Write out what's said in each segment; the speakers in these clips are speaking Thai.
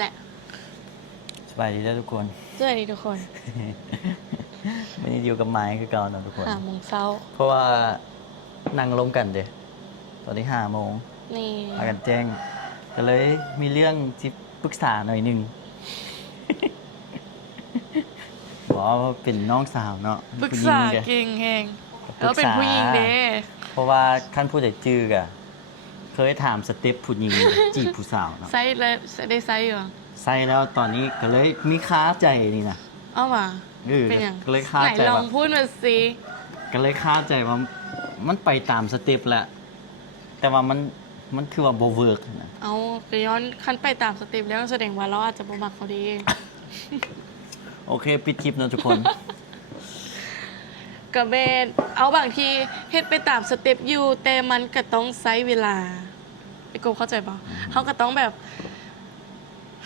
แหละสบายดีแล้วทุกคน สวัสดีทุกคนไม่ได้อยู่กับไม้คือเก่านะทุกคน 5 โมงเช้าเพราะว่านั่งลงกันเด้ตอนนี้5 โมงนี่พากันแจ้ง ก็เลยมีเรื่องที่ปรึกษาหน่อยหนึง บอกว่าเป็นน้องสาวเนาะ ปรึก ผู้หญิ ษาง เด้ เก่งแฮง ปรึ แล้ว กษา เป็นผู้หญิงเด้ เพราะว่าขั้นผู้ใดจื้อกะเคยถามสเต็ปผู้หญิง จีบผู้สาวเนาะ ไซส์เลยได้ไซส์อยู่อะ ใส่แล้วตอนนี้ก็เลยมีค้าใจนี่นะ เอามา เป็นยัง ก็เลยค้า ไหน ใจ ลอ ว่า งพูดมาสิ ก็เลยคาใจว่ามันไปตามสเต็ปแหละ แต่ว่ามันคือว่าโบเวิร์กนะ เอาไปย้อนคันไปตามสเต็ปแล้วแสดงว่าเราอาจจะบ่มักเขาดี โอเค ปิดคลิปนะทุกคน กับเบนเอาบางทีเฮ็ดไปตามสเต็ปอยู่แต่มันก็ต้องใช้เวลาไอ้โกเข้าใจป่ะเขาก็ต้องแบบ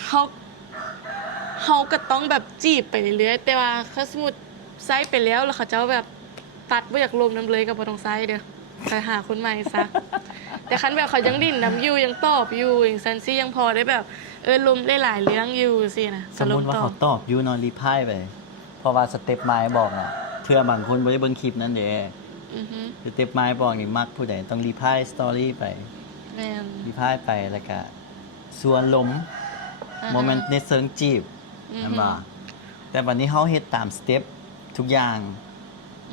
เขาก็ต้องแบบจีบไปเรื่อยๆแต่ว่าถ้าสมมุติไซส์ไปแล้วเขาจะแบบตัดบ่อยากลมน้ำเลยก็บ่ต้องไซส์เด้อไปหาคนใหม่ซะ แต่คันแบบเขายังดิ้นน้ำอยู่ยังตอบอยู่อย่างซันซี่ยังพอได้แบบลมได้หลายเรื่องอยู่สินะ สมมุติว่า ก็ล เขาตอบยูนอนรีพายไป เพราะว่าสเต็ปไม้บอกนะเพื่อบางคนไม่ได้เบิ่งคลิปนั้นเด้ อือฮึ สเต็ปไม้บอกนี่มักผู้ใดต้องรีพายสตอรี่ไป แม่น รีพายไปแล้วก็ส่วนลม อ่าฮะ โมเมนต์ในเซิงจีบ อือฮึ นั่นบ่แต่วันนี้เขาเฮ็ดตามสเต็ปทุกอย่าง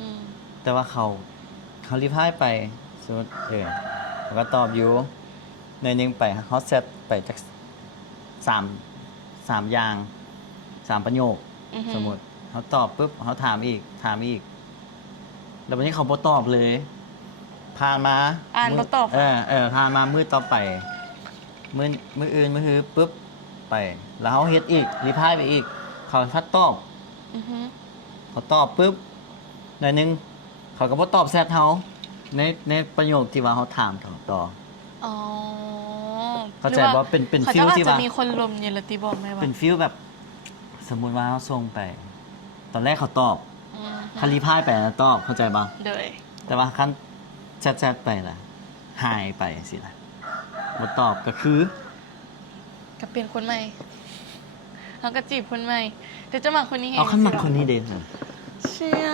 อืม แต่ว่าเขารีพายไปสมมติเขาก็ตอบอยู่ในอยหนึงไปเขาเซตไปจากสามอย่าง3 ประโยค อือฮึ สมมติเขาตอบปุ๊บเขาถามอีกแล้ววันนี้เขาบ่ตอบเลยผ่านมา อ่านบ่ตอบ ผ่านมามือต่อไปมืออื่นมือฮือปุ๊บไป แล้วเขาเฮ็ดอีกรีพายไปอีก เขาพัดตอบ อือฮึ เขาตอบปุ๊บหน่อยหนึงเขาก็บ่ตอบแซดเขาในประโยคที่ว่าเขาถามต่อ อ๋อ เข้าใจว่าเป็น เขา ฟิ จะ ล อาจ ที่ จะ ว่า มีคนลมเยลติบอกไหมว่า เป็นฟิลแบบ สมมุติว่าเขาส่งไป ตอนแรกเขาตอบ อืม คันรีพายไปนะตอบเข้าใจป่ะ เดย แต่ว่าคันแซดไปล่ะหายไปสิล่ะบ่ตอบก็คือ กับเปลี่ยนคนใหม่เขาก็จีบคนใหม่แต่จะมาคนนี้ไง เอาคันมักคนนี้เด้อ เชี่ย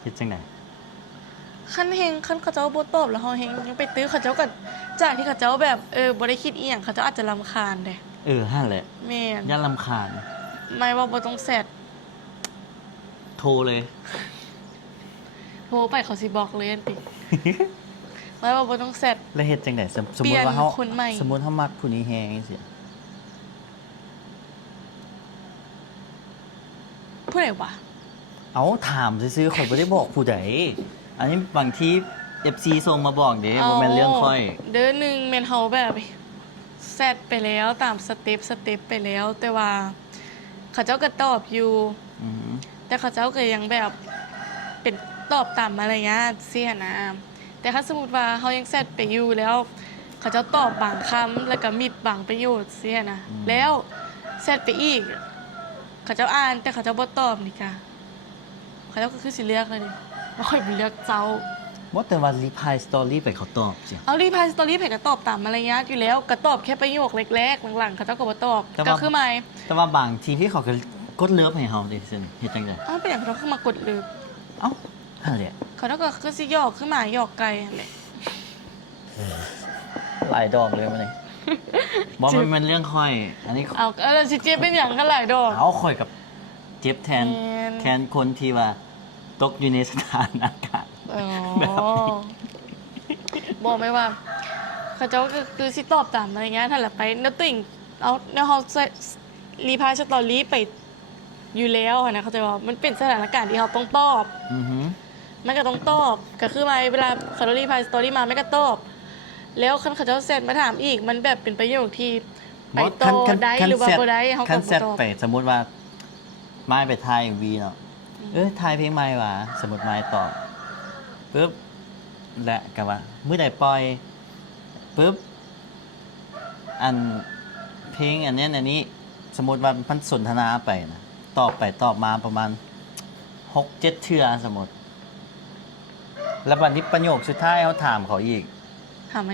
เฮ็ดจังได๋ ขั้นเฮงขั้นเขาเจ้าโบตอบแล้วเขาเฮงยังไปตื้อเขาเจ้ากับจากที่เขาเจ้าแบบบ่ได้คิดอีหยังเขาเจ้าอาจจะรำคาญเด้ หั่นแหละ แม่น ย่ารำคาญ ไม่ว่าบ่ต้องแซด โทรเลย โทรไปเขาสิบอกเลยอันติ ไม่ว่าบ่ต้องแซด แล้วเฮ็ดจังได๋สม เปลี่ มุ ยน ติว่าเฮา คนใหม่ สมมุติเฮามักผู้นี้แฮงจังซี่ ผู้ใดวะ เอาถามซื่อๆข่อยบ่ได้บอกผู้ใดอันนี้บางที FC ส่งมาบอกเด้บ่แม่นเรื่องค่อย เด้อหนึ่งแม่นเฮาแบบแซดไปแล้วตามสเต็ปไปแล้ว แต่ว่าเขาเจ้าก็ตอบอยู่ อือ แต่เขาเจ้าก็ยังแบบเป็นตอบตามมารยาทเสียนะแต่ถ้าสมมติว่าเฮายังแซดไปอยู่แล้ว เขาเจ้าตอบบางคำแล้วก็มิดบางประโยชน์เสียนะแล้วแซดไปอีก เขาเจ้าอ่านแต่เขาเจ้าบ่ตอบนี่ค่ะเขาเจ้าก็คือสิเลือกเลยดิบ่ค่อยไปเลือกเจ้า บ่แต่ว่ารีพายสตอรี่ไปเขาตอบสิ เอารีพายสตอรี่เพจก็ตอบตามมารยาทอยู่แล้วก็ตอบแค่ประโยคแรกๆหลังๆเขาเจ้าก็บ่ตอบก็คือหมาย แต่ว่าบางทีที่เขาก็กดเลิฟให้เฮาเด้ซั่นเฮ็ดจังได๋ อ้าวเป็นอย่างเขาคือมากดลืม เอ้าหั่นแหละ เขาเจ้าก็คือสิหยอกคือหมาหยอกไก่นั่นแหละ หลายดอกเลยมื้อนี้ บ่มันเป็นเรื่องค่อย อันนี้ เอาแล้วสิเจี๊ยบเป็นอย่างกันหลายดอก เอาค่อยกับเจ็บแทน แม่น แทนคนที่ว่าตกอยู่ในสถานการณ์ อ๋อ แบบนี้ บอกไหมว่า เขาเจ้าก็คือสิตอบตามอะไรเงี้ยนั่นแหละไปแล้วติ่งเอาแล้วเขารีพายสตอรี่ไปอยู่แล้วอะนะเขาใจะว่ามันเป็นสถานการณ์ที่เขาต้องตอบ อือฮึ มันก็ต้องตอบก็คือมาเวลาเขารีพายสตอรี่มาไม่ก็ตอบ แล้วคันเขาเจ้าเสร็จมาถามอีกมันแบบเป็นประโยคที่ไปโตอได้หรือว่าบ่ได้เขา คั ก็ น บ่ เซต ตอบ ไปสมมุติว่าไม้ไปถ่าย MV เนาะถ่ายเพลงไม้ว่ะสมมุติไม้ตอบปึ๊บและก็ว่ามื้อใดปล่อยปึ๊บอันเพลงอันนั้นอันนี้ สมมุติว่ามันสนทนาไปนะตอบไปตอบมาประมาณ6-7 เทื่อสมมุติ แล้ววันนี้ประโยคสุดท้ายเขาถามเขาอีก ถามไหม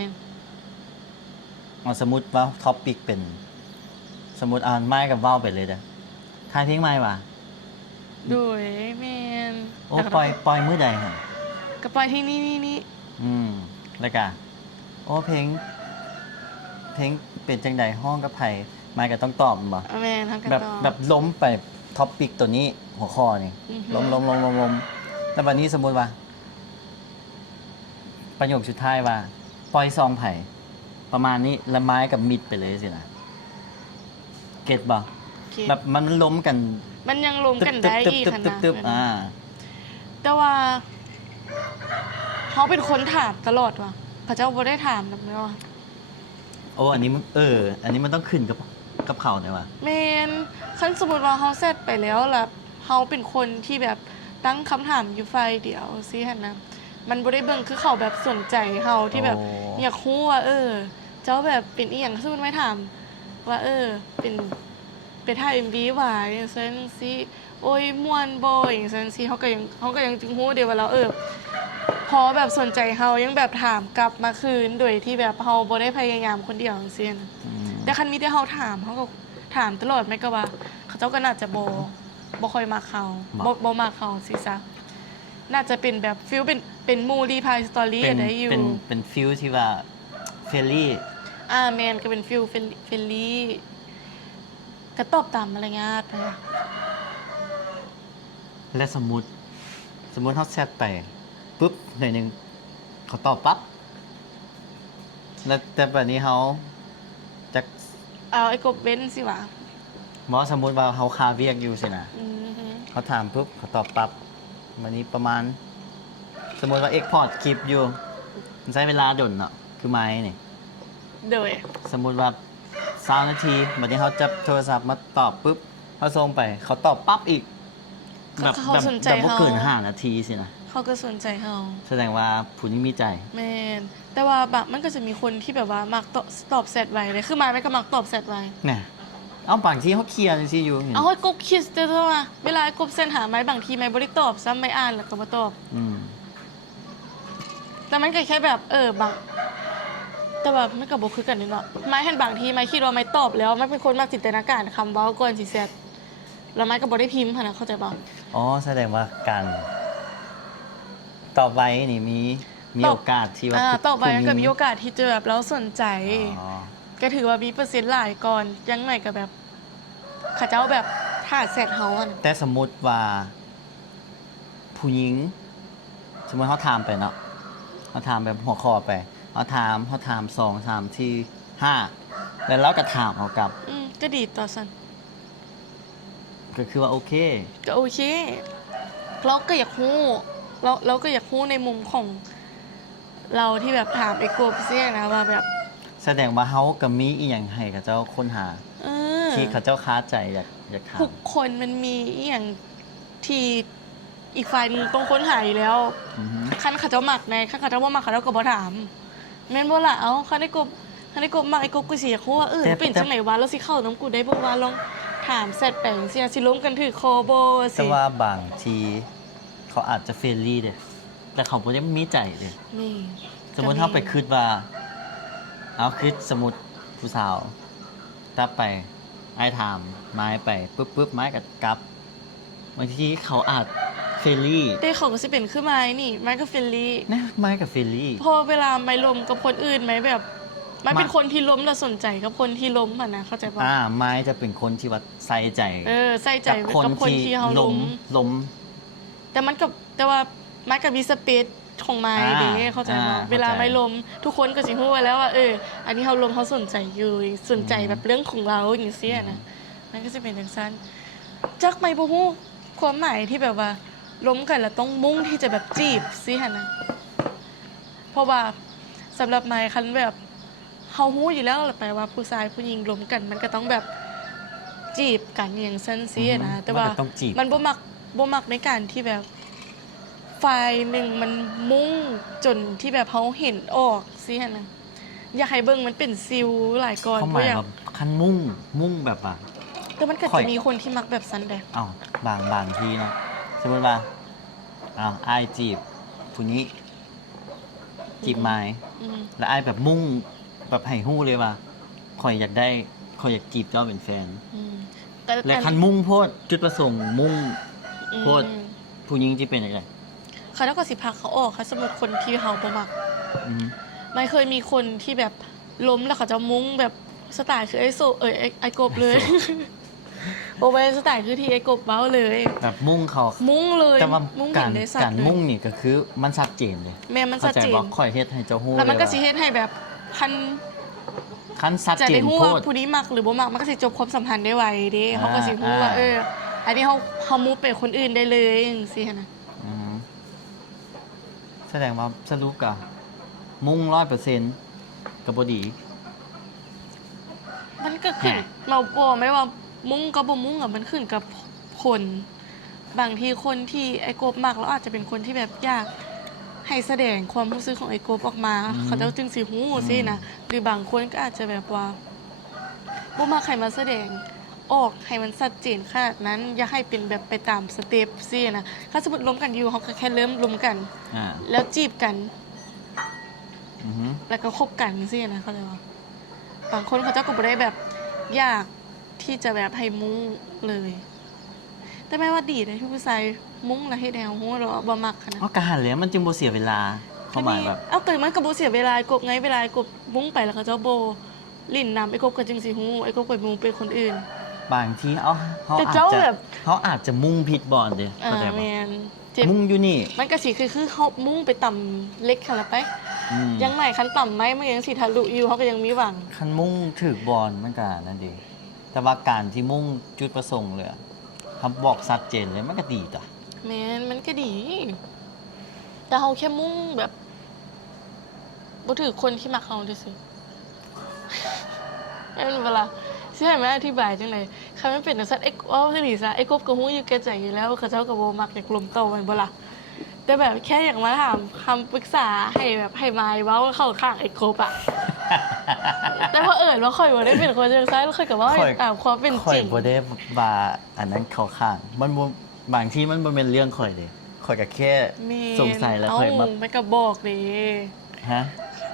เอาสมมุติว่าท็อปิกเป็น มมุติไม้กับเว้าไปเลยเด้อทายเพลงใหม่ว่ะ โดยแม่น โอ้ปล่อยมื้อใดฮะ ก็ปล่อยที่นี่ แล้วก็โอ้เพลงเป็นจังใดห้องกับไผไม้ก็ต้องตอบบ่ แม่นทั้งกัน แบบ ต่อ แบบล้มไปท็อปปิกตัวนี้หัวข้อนี่ อือฮึ ล้มแล้ววันนี้สมมุติว่า ประโยคสุดท้ายว่า ปล่อยซองไผ่ประมาณนี้ละไม้กับมิดไปเลยสินะเก็ตบ่ คิด แบบมันล้มกัน มันยังรวมกันได้อีกค่ะนะ ตึบแต่ว่าเขาเป็นคนถามตลอดว่ะพระเจ้าบ่ได้ถามแบบนี้ว่ะ โอ้อันนี้มันอันนี้มันต้องขึ้นกับเขาเนี่ยว่ะ แมนคันสมมติว่าเขาเสร็จไปแล้วล่ะเขาเป็นคนที่แบบตั้งคำถามอยู่ไฟเดียวสิฮะนะมันบ่ได้เบิ่งคือเขาแบบสนใจเขาที่แบบ โอ้ อยากรู้ว่าเจ้าแบบเป็นอีหยังสมมุติไม่ถามว่าเป็นถ่าย MV ว่าอย่างเช่นสิโอ้ยม่วนบ่อย่างเช่นสิเขาก็ยังจึงรู้เดียวว่าเราพอแบบสนใจเฮายังแบบถามกลับมาคืนโดยที่แบบเฮาบ่ได้พยายามคนเดียวจังซี่นะ อืม แต่คันมีแต่เฮาถามเฮาก็ถามตลอดแม่ก็ว่าเขาเจ้าก็น่าจะบ่ค่อยมาเขาบ่มาเขาสิซะน่าจะเป็นแบบฟิลเป็นหมู่รีพายสตอรี่ได้อยู่ เป็นฟิลที่ว่าเฟรลี่ แมนก็เป็นฟิลเฟลลี่ก็ตอบตามมารยาทไปอะ และสมมุติเขาแชทไปปุ๊บหน่อยหนึงเขาตอบปั๊บแล้วแต่แบบนี้เขาจะ เอาไอ้กบเว้นสิวะ หมอสมมุติว่าเขาคาเวียกอยู่สินะ อือฮึ เขาถามปุ๊บเขาตอบปั๊บวันนี้ประมาณ สมมุติว่าเอ็กพอร์ตคลิปอยู่มันใช้เวลาดนเนาะคือไม้นี่ โดย สมมุติว่า3 นาทีวันนี้เขาจับโทรศัพท์มาตอบปุ๊บเขาส่งไป เขาตอบปั๊บอีก เขาสนใจ แบบว่า เฮา เกิน5 นาทีสินะ เขาก็สนใจเฮา แสดงว่าผู้นี้มีใจ แมนแต่ว่าบางมันก็จะมีคนที่แบบว่ามักตอบแซดไว้เลยคือมาไม่ก็มักตอบแซดไว้ เนี่ยเอาบางทีเขาเคลียร์จังซี่อยู่เห็น เอาไอ้กบคิดเด้อว่าเวลาไอ้กบเส้นหาไม้บางทีไม้บ่ได้ตอบซ้ำไม่อ่านแล้วก็บ่ตอบ อืม แต่มันก็แค่แบบบางแต่แบบมันก็บ่คือกันนี่เนาะไม้เห็นบางทีไม้คิดว่าไม้ตอบแล้วมันเป็นคนมักจินตนาการคำเว้าก่อนสิแซดแล้วไม้ก็บ่ได้พิมพ์หั่นน่ะเข้าใจบ่ อ๋อแสดงว่าการตอบไว้นี่มีโอกาสที่ว่า ต่อไปมันก็มีโอ ผู้หญิง กาสที่จะแบบเราสนใจ อ๋อ ก็ถือว่ามีเปอร์เซ็นต์หลายก่อนยังไงก็แบบเขาเจ้าแบบถ่าแซดเฮาอะนะ แต่สมมุติว่าผู้หญิง สมมติเขาถามไปเนาะเขาถามแบบหัวข้อไปเขาถาม2 3ที่5แล้วเราก็ถามเขากลับ ก็ดีต่อสัน ก็คือว่าโอเค ก็โอเคเราก็อยากฮู้เราก็อยากฮู้ในมุมของเราที่แบบถามไอ้กบเสียนะว่าแบบ แสดงว่าเขาก็มีอีหยังให้กับเจ้าค้นหา เออ ที่เขาเจ้าค้าใจอยากถาม ทุกคนมันมีอหย่างที่อีกฝ่ายหนึงต้องค้นหาอยู่แล้ว อือฮึ คันเขาเจ้ามักในคันเขาเจ้าว่ามักเขาเจ้าก็บ่ถามแม่นบ่ล่ะเอ้าคันไอ้กบมักไอ้กบกูสิอยากฮู้ว่าเป็นจังไหนวะแล้วสิเข้าน้ำกูได้บ่ว่าลองถามแซดแปลงสิสิล้มกันถือคอบ่ แต่ สิ ว่าบางทีเขาอาจจะเฟรนลี่เด้แต่เขาบ่ได้มีใจเด้ นี่ สมมุติเขาไปคิดว่า เอาคิดสมมุติผู้สาวตับไปไอ้ถามไม้ไปปุ๊บไม้กับกลับบางทีเขาอาจเฟรนลี่ แต่เขาก็สิเป็นคือไม้นี่ไม้ก็เฟรนลี่ นะไม้กับเฟรนลี่ พอเวลาไม่ล้มกับคนอื่นไหมแบบมันเป็นคนที่ล้มแล้วสนใจกับคนที่ล้มอ่ะนะเข้าใจป่ะ ไม้จะเป็นคนที่ว่าใส่ใจ ใส่ใจ กับ กับคนที่เขาล้ม ล้ม แต่ว่าไม้กับมีสเปซของไม้เด้เข้าใจป่ะ เข้าใจ เวลาไม่ล้มทุกคนก็สิฮู้ไว้แล้วว่าอันนี้เขาล้มเขาสนใจอยู่สนใจแบบเรื่องของเราอย่างเสียนะมันก็จะเป็นจังซั่นจักไหม่บ่ฮู้ความหมายที่แบบว่าล้มกันแล้วต้องมุ่งที่จะแบบจีบสิหั่นนะเพราะว่าสำหรับไม้คันแบบเขาฮู้อยู่แล้วแหละไปว่าผู้ชายผู้หญิงล้มกัน มันก็ต้องแบบจีบกันอย่างซั่นสินะแต่ว่า นก็ต้องจีบ มันบ่มักในการที่แบบฝ่ายหนึ่งมันมุ่งจนที่แบบเขาเห็นออกสิหั่นนะอยากให้เบิ่งมันเป็นซิลหลายก่อน เขาห บ่ มาย อยาก ว่าคันมุ่งแบบว่า แต่มันก็ ข่อ จะ ย มีคนที่มักแบบซันแด อ้าวบางทีเนาะสมมติว่าไอ้ายจีบผู้นี้ จีบไม้ อืม แล้วไอ้ายแบบมุ่งแบบให้หู้เลยว่าข่อยอยากได้ข อยอยากจีบเจ้าเป็นแฟน อืมแต่ และคันมุ่งโพดจุดประสงค์มุ่ง อืม โพดผู้หญิงที่เป็นอะไร เขาแล้วก็สิพักเขาออกค่ะสมมุติคนที่เฮาบ่มัก อืม ไม่เคยมีคนที่แบบล้มแล้วเขาจะมุ้งแบบสไตล์คือไอโซไอกบเลย โอเวสไตล์คือที่ไอกบเบ้าเลย แบบมุ่งเขา มุ้งเลย แต่ว่า มุ้ง การ เห็นได้สัต การ ว์เลย มุ่งนี่ก็คือมันชัดเจนเลย แม่มันชัดเจน ข้าใจว่าข่อยเฮ็ดให้เจ้าฮู้ แล้วมันก็สิ เลยว่า เฮ็ดให้แบบคัน คันชัด จะ เจ ได้ น ฮู้ โพ ว่า ด ผู้นี้มักหรือบ่มักมันก็สิจบความสัมพันธ์ได้ไวเด้เขาก็สิฮู้ว่า อันนี้เขามูฟเป็นคนอื่นได้เลยจังซี่นะ อืมแสดงว่าสรุปก็มุ่ง 100%ก็บ่ดี มันก็ขึ้น ฮะ เราบอกไม่ว่ามุ้งกับบ่มุ้งอ่ะมันขึ้นกับคนบางทีคนที่ไอ้กบมักแล้วอาจจะเป็นคนที่แบบอยากให้แสดงความรู้สึกของไอ้กบออกมา เขาจะจึงสิฮู้สินะหรือบางคนก็อาจจะแบบว่าบ่มักให้มาแสดงออกให้มันชัดเจนขนาดนั้น อย่าให้เป็นแบบไปตามสเต็ปสินะถ้าสมมติล้มกันอยู่เขาก็แค่เริ่มล้มกัน อ่า แล้วจีบกัน อือฮึ แล้วก็คบกันสินะเขาใจว่าบางคนเขาเจ้าก็บ่ได้แบบอยากที่จะแบบให้มุ้งเลย แต่แม่ว่าดีนะที่ผู้ชายมุ้งแล้วให้แนวฮู้แล้วบ่มักขนาด เอากะหันแล้วมันจึงบ่เสียเวลาเข้าหมายแบบ เอาเกิดมันก็บ่เสียเวลากบไงเวลากบมุ้งไปแล้วเขาเจ้าโบลิ่นนำไอ้กบก็จึงสิฮู้ไอ้กบก็มุ้งเป็นคนอื่น บางทีเขา แต่ อาจ เจ้า จะ แบบ เขาอาจจะมุ่งผิดบ่อนเด้เข้าใจ แม บ่ นเจ็บ มุ่งอยู่นี่ มันก็สิคือเขามุ้งไปต่ำเล็กขนาดไป อืม ยังไงคันต่ำไหมมันยังสิทะลุอยู่เขาก็ยังมีหวัง คันมุ่งถือบอลมันก็นั่นดี แต่ว่าการที่มุ่งจุดประสงค์เลยอะคำบอกชัดเจนเลยมันก็ดีต่ะ แมนมันก็ดี แต่เขาแค่มุ่งแบบบ่ถือคนที่มักเขาซื่อๆไม่เป็นเวลาใช่ไหมอธิบายจังไดคำมันเป็นจังซั่นไอ้ว่าสิริซะไอ้กบก็ฮู้อยู่แก่ใจอยู่แล้วเขาเจ้าก็บ่มักอยากลมโตมันบ่ล่ะแต่แบบแค่อยากมาถามคำปรึกษาให้แบบให้มายเว้าเข้าข้างไอ้กบอะ แต่พอว่าข่อยบ่ได้เป็นคนจังซั่นข่อยก็เว่าตามความเป็น ข่อ จ ย ริง บ่ได้ว่าอันนั้นเข้าข้างมันบ่บางทีมันบ่แม่นเรื่องข่อยเด้ข่อยก็แค่ แม่น สงสัยแล้วข่อยมา ไม่ก็บอกเด้ ฮะ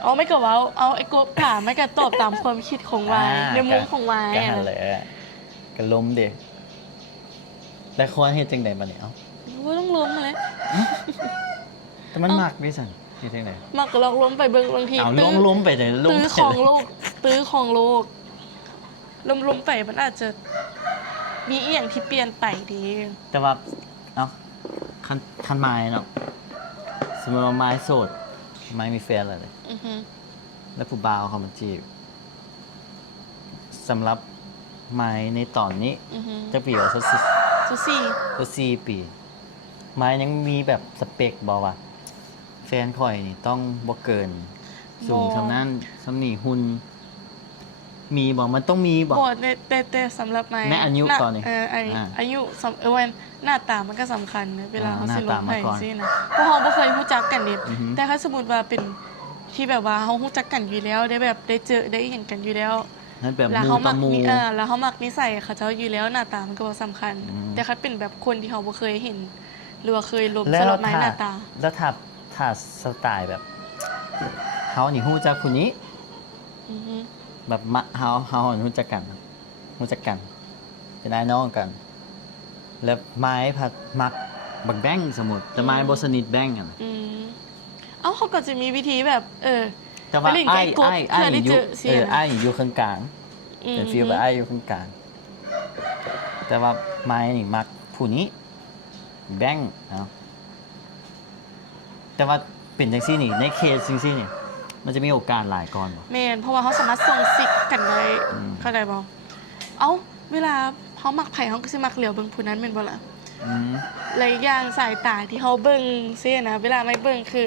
เอาไม่ก็เว้าเอาไอ้กบถามไม่ก็ตอบตามความคิดของวายในมุมของวาย ก็ อะ หันแหละก็ล้มเด้แล้วควรเฮ็ดจังได๋บัดนี้เอ้า ว่าต้องล้มมาเลย แต่มันมักดิซั่นเฮ็ดจังได๋ มักก็ลองล้มไปเบิ่งบางที เอาล้มไปเลยล้ม ตื้อ ไป ของ เลย โลกตื้อของโลกล้มไปมันอาจจะมีอีหยังที่เปลี่ยนไปดี แต่ว่าเอ้าคันไม้เนาะสมมุติว่าไม้โสดไม้มีแฟนแล้วเลย อือฮึ แล้วผู้บ่าวเขามาจีบสำหรับไม้ในตอนนี้ อือฮึ จะปีว่าสัก ซูซี่ 4 ปี ไม้ยังมีแบบสเปคบอกว่า แฟนข่อยนี่ต้องบ่เกิน สูง บ่ สำนั้นสำนี่หุ่นมีบอกมันต้องมีบอก บ่แต่สำหรับไม้ ในอายุ ห ก่อนนี่ อายุเว้นหน้าตามันก็สำคัญนะเวลา อ่า เขาสิลง หน้าตามา ให้ ก่อน สินะเพราะเราบ่เคยรู้จักกันเด็ด อือฮึ แต่ถ้าสมมุติว่าเป็นที่แบบว่าเขารู้จักกันอยู่แล้วได้แบบได้เจอได้เห็นกันอยู่แล้ว นั่นแบบ แล้ว มู เขา ต่ มั อก มู แล้วเขามักนิสัยเขาเจ้าอยู่แล้วหน้าตามันก็บ่สำคัญ อืม แต่คัดเป็นแบบคนที่เขาบ่เคยเห็น หรือว่าเคยลม แล้ ส ว ลับไม้หน้าตา แล้วถ้าสไตล์แบบเขานี่ฮู้จักคนนี้ อือฮึ แบบมะเฮารู้จักกันเป็นไอ้น้องกัน แล้วไม้ผัดมักบักแบงสมมุติแต่ไม้บ่สนิทแบงกันน่ะ อืมเอ้าเขาก็จะมีวิธีแบบ แต่ว่า ไปเล่น ไอ้ ไก่กบ ไอ้ เพื่อได้ อยู่ เจอเสียนะ ไอ้อยู่ข้างกลาง อืม เป็นฟีลแบบไอ้อยู่ข้างกลางแต่ว่าไม้นี่มักผู้นี้แบงเนาะแต่ว่าเป็นจังซี่นี่ในเคสจังซี่นี่มันจะมีโอกาสหลายก่อนบ่ แม่นเพราะว่าเขาสามารถส่งซิกกันได้ อืม เข้าใจบ่เอ้าเวลาเขามักไผเขาก็สิมักเหลียวเบิ่งผู้นั้นแม่นบ่ล่ะ อืม หลายอย่างสายตาที่เขาเบิ่งเสียนะเวลาไม่เบิ่งคือ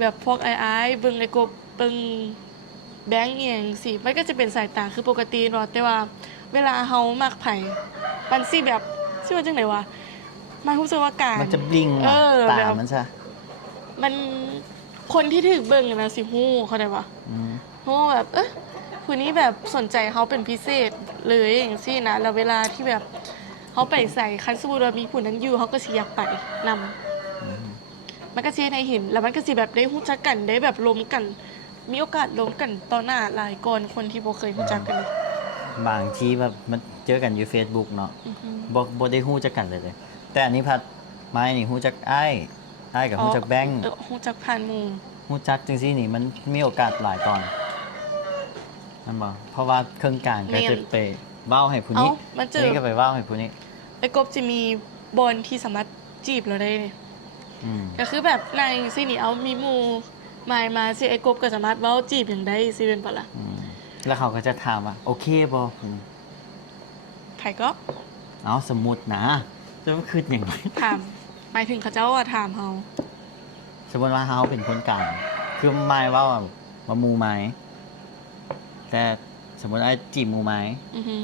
แบบพวกไอ้เบิ่งไอ้กบเบิ่งแบงค์เอียงสิมันก็จะเป็นสายตาคือปกติเนาะแต่ว่า เวลาเฮามักไผมันสิแบบชื่อว่าจังไดวะมันรู้สึกว่าการ มันจะบลิง เอ ว่ะ อ ตา แบบ มันซะ มันคนที่ถูกเบิ่งนะสิฮู้เข้าใจปะ อืม เพราะว่าแบบผู้นี้แบบสนใจเขาเป็นพิเศษเลยอย่างซี่นะแล้วเวลาที่แบบเขาไปใส่คันสมมุติว่ามีผู้นั้นอยู่เขาก็สิอยากไปนำ มันก็สิให้เห็นแล้วมันก็สิแบบได้รู้จักกันได้แบบล้มกัน มีโอกาสล้มกันต่อหน้าหลายคนคนที่บ่เคยรู้จักกันเลย แ บางทีแบบมันเจอกันอยู่ Facebook เนาะ อือฮึ บ่ได้ฮู้จักกันเลย แต่อันนี้พัดไม้นี่ฮู้จักอ้ายกับฮู้จักแบงค์ ฮู้จักผ่านหมู่ ฮู้จักจังซี่นี่มันมีโอกาสหลายตอนนั่นบ่เพราะว่าเครื่องกลางก็จะไปเว้าให้ผู้นี้ มันเจอ นี่ก็ไปเว้าให้ผู้นี้ ไอ้กบจะมีบอลที่สามารถจีบเราได้นี่ อืม ก็คือแบบในสินี่เอามีหมู่หมายมาสิไอ้กบก็สามารถเว้าจีบอย่างได้สิเป็นปะล่ะ อืมแล้วเขาก็จะถามว่าโอเคบ่ผม ไผก็ เอาสมมุตินะจะมันคืออย่างไร ถามหมายถึงเขาเจ้าอะถามเฮา สมมติว่าเฮาเป็นคนกลางคือไม้ว่าหมู่ไม้แต่สมมติไอ้จีบหมู่ไม้ อือฮึ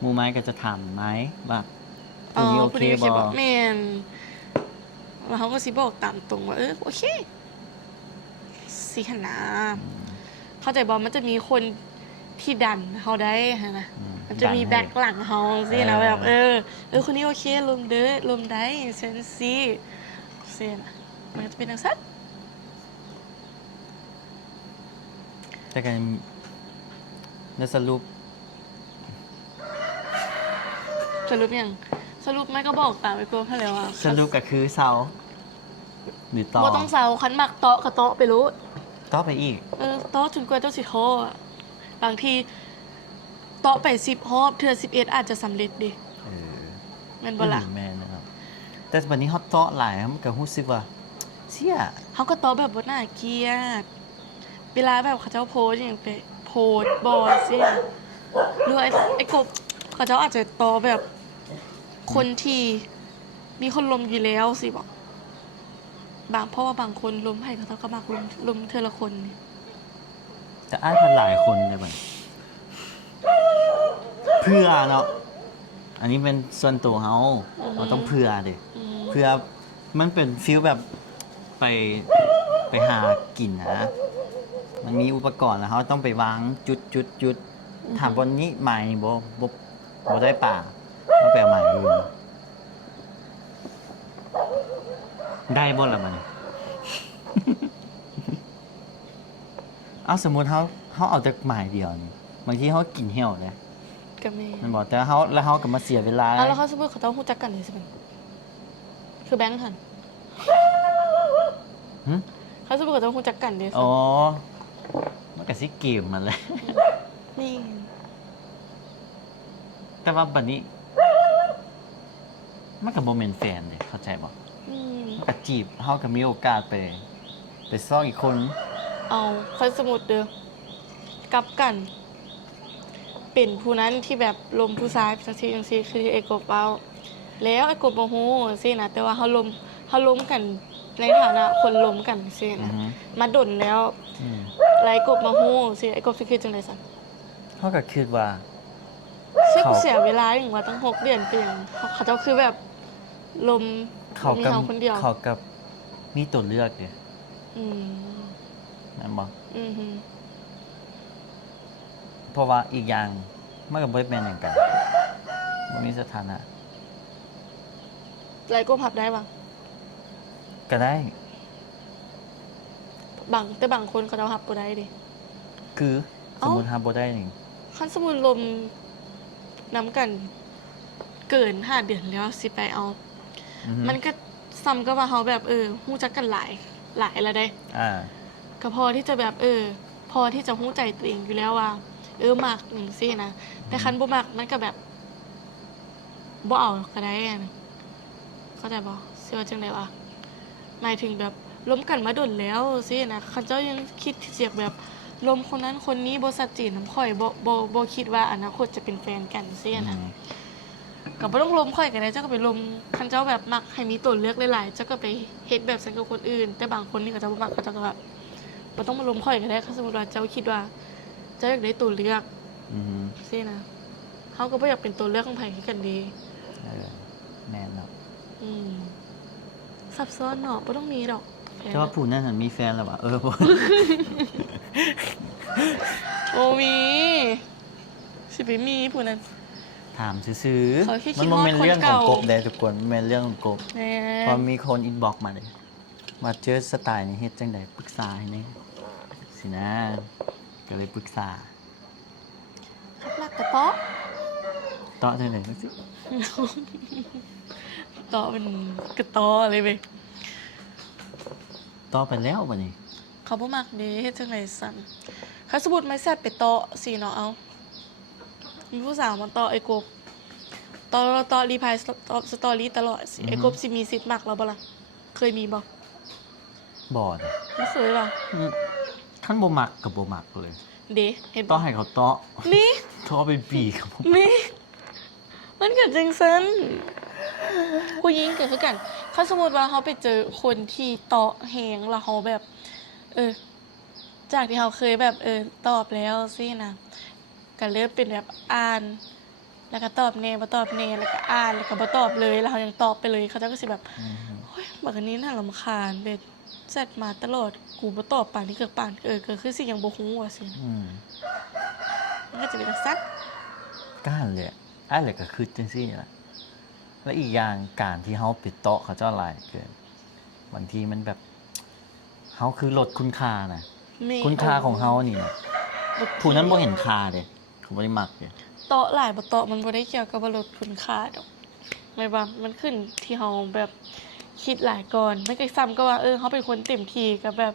หมู่ไม้ก็จะถามไม้ว่า อ๋อ ผู้นี้โอ ผู้ เค นี้โอเค บ่ บ่แม่นแล้วเขาก็สิบอกตามตรงว่าโอเคสิหนนาเข้าใจบ่มันจะมีคนที่ดันเขาได้หั่นนะ มันจะมีแบ็คหลังเฮาสินะแบบคนนี้โอเคลมเด้อลมได้เซนซี่เซนะมันก็จะเป็นจังซั่น แต่กันในสรุป สรุปยังสรุปไม่ก็บอกตามไปกูเขาแล้วอ่ะ สรุปก็คือเซาหรือต่อ บ่ต้องเซาคันมักเตาะก็เตาะไปรู้ ต่อไปอีก เตาะจนกว่าเจ้าสิท้ออะบางทีเตาะไป10รอบเทื่อ11อาจจะสำเร็จดิ เออ แม่นบ่ล่ะ แม่นนะครับ แต่วันนี้ฮอตเตาะหลายมันก็รู้สึกว่าเชี่ย เขาก็เตาะแบบบ่น่าเกลียดเวลาแบบเขาเจ้าโพสอย่างไปโพสบอสิหรือไอ้กบเขาเจ้าอาจจะเตาะแบบคนที่มีคนลมอยู่แล้วสิบอกบางเพราะว่าบางคนลมให้เขาก็มักลมเธอละคนนี่ แต่อ้ายพันหลายคนเลยบัดเพื่อเนาะอันนี้เป็นส่วนตัวเฮาเราต้องเพื่อดิ อืม เพื่อมันเป็นฟิลแบบไปหากินนะมันมีอุปกรณ์แล้วเขาต้องไปวางจุดถามบนนี้ใหม่บ่ได้ป่าต้องไปเอาใหม่อื่นได้บ่ละมัน เอาสมมุติเขาเอาจากหมายเดียวนี่บางทีเขากินเหี่ยวเลย ก็แม่ มันบอกแต่เขาก็มาเสียเวลา แล้วเขาสมมติเขาต้องฮู้จักกันนี่สิเป็นคือแบงค์หัน หึ เขาสมมติเขาต้องฮู้จักกันเด้ อ๋อมันก็สิเกมมันเลย นี่ แต่ว่าบัดนี้ มันก็บ่แม่นแฟนเลยเข้าใจบ่ อืม มันก็จีบเฮาก็มีโอกาสไปซ้ออีกคน เอาเขาสมมุติเด้อกลับกัน เป็นผู้นั้นที่แบบลมผู้ชายจังซี่คือไอ้กบเอาแล้วไอ้กบบ่ฮู้สินะแต่ว่าเฮาล้มกันในฐานะคนล้มกันสิ อือ นะ ฮึ มาดนแล้ว อืม ไล่กบมาฮู้สิไอ้กบสิคิดจังได๋ซั่น เฮาก็คิดว่า ซึ่ง เขา เสียเวลาอย่างว่าตั้ง6เดือนเปลี่ยนเขาเจ้าคือแบบลม เขา มี กับ เฮาคนเดียว เขากับมีตัวเลือกเด้ อืม แม่นบ่ อือฮึ เพราะว่าอีกอย่างมันก็บ่ได้แม่นหยังกันบ่มีสถานะ ไล่กบพับได้บ่ ก็ได้ แต่บางคนเขาเจ้าพับบ่ได้ดิ คือส เอ้า มมุติหาบ่ได้นี่ คันสมมุติลมนํกันเกิน5เดือนแล้วสิไปเอา อือฮึ มันก็ซ้ำกับว่าเฮาแบบฮู้จักกันหลายแล้วได้ อ่า ก็พอที่จะแบบพอที่จะฮู้ใจตัวเองอยู่แล้วว่ามักจังซี่นะแต่คันบ่มักมันก็แบบบ่เอาก็ได้อะนะเข้าใจบ่สิว่าจังได๋วะหมายถึงแบบล้มกันมาดนแล้วซี่นะคันเจ้ายังคิดที่จะแบบล้มคนนั้นคนนี้บ่ชัดเจนนำข่อยบ่คิดว่าอนาคตจะเป็นแฟนกันซี่นะ ก็บ่ต้องล้มข่อยก็ได้เจ้าก็ไปล้มคันเจ้าแบบมักให้มีตัวเลือกหลายๆเจ้าก็ไปเฮ็ดแบบซั่นกับคนอื่น แต่บางคนนี่เขาเจ้าบ่มักเขาเจ้าก็แบบบ่ต้องมาล้มข่อยก็ได้ถ้าสมมุติว่าเจ้าคิดว่าเจ้าอยากได้ตัวเลือก อือฮึ ซี่นะเฮาก็บ่อยากเป็นตัวเลือกของไผคือกันเดี เออแม่นเนาะ อืมซับซ้อนเนาะบ่ต้องมีดอกแฟน แต่ว่าผู้นั้นน่ะมีแฟนแล้วว่ะบ่ โอ้มีสิไปมีผู้นั้น ถามซื่อ เขาแค่ ๆ คิ มั ด น ฮอด เป็นเรื่องของ คนเก่า กบเลยทุกคนมันเป็นเรื่องของกบ แหน่ พอมีคนอินบ็อกซ์มาเลยว่าเจอสไตล์นี้เฮ็ดจังไดปรึกษาให้แหนี่สินะ ก็เลยปรึกษา ขับลักกระเตาะ ต่อจังได๋สิ ต่อเป็นกระตอเลยเว้ย ต่อไปแล้วบัดนี้ เขาบ่มักเด้เฮ็ดจังไดสั่นถ้าสมมุติไม่แซ่บไปต่อสิเนาะเอามีผู้สาวมาต่อไอ้กบต่อรีพลายสตอรี่ตลอดสิไอ้กบสิมีสิทธิ์มักเราบ่ล่ะเคยมีบ่ บ่เด้ ไม่เคยว่ะ คันบ่มักก็บ่มักเลย เด้เห็น ต้อ บ่ ให้เขาต่อ นี่ ต่อเป็นปีครับผม นี่มันเกิดจังซันผู้หญิงเกิดคือกันถ้าสมมติว่าเขาไปเจอคนที่เตาะแหงแล้วเขาแบบ จากที่เขาเคยแบบตอบแล้วสินะก็เริ่มเป็นแบบอ่าน แล้วก็ตอบแน่บ่ตอบแน่แล้วก็อ่านแล้วก็บ่ตอบเลยแล้วเขายังตอบไปเลยเขาจะก็สิแบบโอ้ยบักอันนี้น่ารำคาญเบ็ดแซดมาตลอดกูบ่ตอบปานนี้เกิดปานก็คือสิยังบ่ฮู้ว่าสิ อืม มันก็จะเป็นจังซัก ก้านเลยอ้ายเลยก็คือจังซี่ล่ะและอีกอย่างการที่เฮาไปเตาะเขาเจ้าหลายเกินบางทีมันแบบเฮาคือลดคุณค่านะ มี คุณค่าของเฮานี่นะผู้นั้นบ่เห็นค่าเด้เขาบ่ได้มักเด้ เตาะหลายบ่เตาะมันบ่ได้เกี่ยวกับว่าลดคุณค่าดอกหมายว่ามันขึ้นที่เฮาแบบคิดหลายก่อนไม่เคยซ้ำก็ว่าเฮาเป็นคนเต็มที่กับแบบ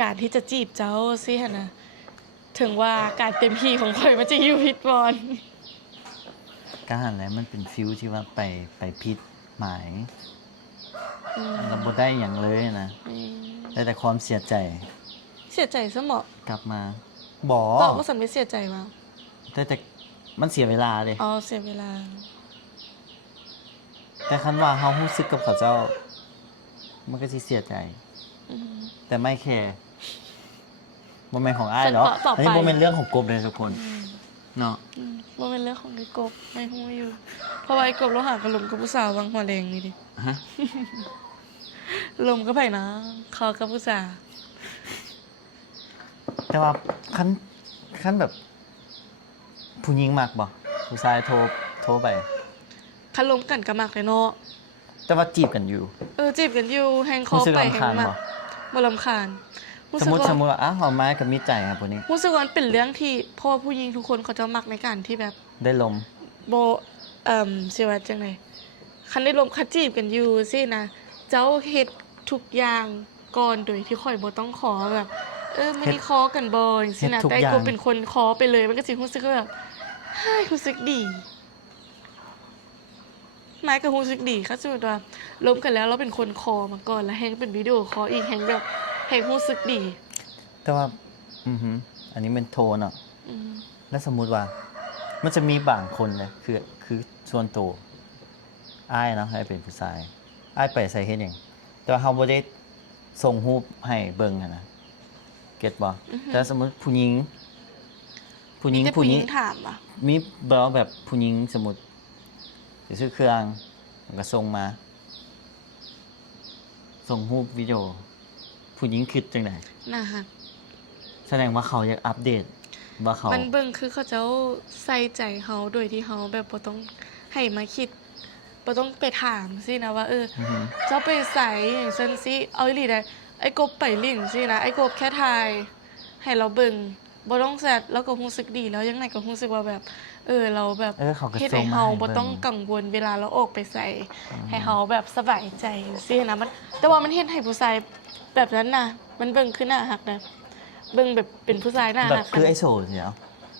การที่จะจีบเจ้าสิหั่นน่ะถึงว่าการเต็มที่ของข่อยมันจะอยู่ผิดบอน ก้านแล้วมันเป็นฟิลที่ว่าไปผิดหมาย อืม เราบ่ได้หยังเลยนะได้แต่ความเสียใจ เสียใจซะเหมาะ กลับมาบ่ ตอบว่าสันไม่เสียใจมา แต่มันเสียเวลาเลย อ๋อเสียเวลา แต่คันว่าเฮารู้สึกกับเขาเจ้า มันก็สิเสียใจ อืม แต่ไม่แคร์บ่แม่นของอ้ายเนาะ ต่อไป อันนี้บ่แม่นเรื่องของกบเลยทุกคนเนาะ ว่าเป็นเรื่องของไอ้กบไม่ฮู้อยู่ เพราะว่าไอ้กบเราหากระลมกับผู้สาววางหัวแรงนี่ดิ ฮะ ลมก็ไผนะเขากับผู้สาว แต่ว่าคันแบบ ผู้หญิงมักบ่ผู้ชายโทรไป คันลมกันก็มักเลยเนาะ แต่ว่าจีบกันอยู่ จีบกันอยู่แฮงคอ รู้สึก ไป รำ แฮง คาญ มา บ่ บ่รำคาญรู้ ส สึ ม ก มุติ ว่า ว่าอ้าวเอาไม้กับมีใจครับผู้นี้ รู้สึกว่ามันเป็นเรื่องที่เพราะว่าผู้หญิงทุกคนเขาจะมักในการที่แบบ ได้ลม โบสิว่าจังไดคันได้ลมคัดจีบกันอยู่สินะเจ้าเฮ็ดทุกอย่างก่อนโดยที่ข่อยบ่ต้องขอแบบมื้อนี้ขอกันบ่จังซี่นะแต่ไอ้กูเป็นคนขอไปเลยมันก็สิรู้สึกว่าแบบเฮ้ยรู้สึกดีหมายก็รู้สึกดีค่ะสมมุติว่าล้มกันแล้วเราเป็นคนคอมาก่อนแล้วแฮงเป็นวิดีโอคอลอีกแฮงแบบแฮงรู้สึกดี แต่ว่าอันนี้เป็นโทรเนาะ อืม แล้วสมมุติว่า มันจะมีบางคนนะคือส่วนตัวอ้ายเนาะให้เป็นผู้ชายอ้ายไปใส่เฮ็ดหยังแต่ว่าเฮาบ่ได้ส่งรูปให้เบิ่งอะนะเก็ตบ่แต่สมมุติผู้หญิง มีแต่ผู้หญิงถามว่ะ มีแบบผู้หญิงสมมุติสิซื้อเครื่องแล้วก็ส่งมา ส่งรูปวิดีโอ ผู้หญิงคิดจังได๋ น่าฮัก แสดงว่าเขาอยากอัปเดตว่าเขา มันเบิ่งคือเขาเจ้าใส่ใจเฮาโดยที่เฮาแบบบ่ต้องให้มาคิดบ่ต้องไปถามสินะว่าเจ้าไปใส่อย่างซั่นสิเอาอีหลีได้ไอ้กบไปลิ้นสินะไอ้กบแค่ถ่ายให้เราเบิ่งบ่ต้องแซดแล้วก็รู้สึกดีแล้วยังไงก็รู้สึกว่าแบบเราแบบ เขาก็ เฮ็ด ส่ ให้ งมา เฮา ให้ บ่ เบิ่ ต้องกังวลเวลาเราออกไปใส่ให้เฮาแบบสบายใจสินะมันแต่ว่ามันเฮ็ดให้ผู้ชายแบบนั้นน่ะมันเบิ่งคือน่าฮักนะเบิ่งแบบเป็นผู้ชายน่า แบ ฮั บ ก คือไอโซเสีย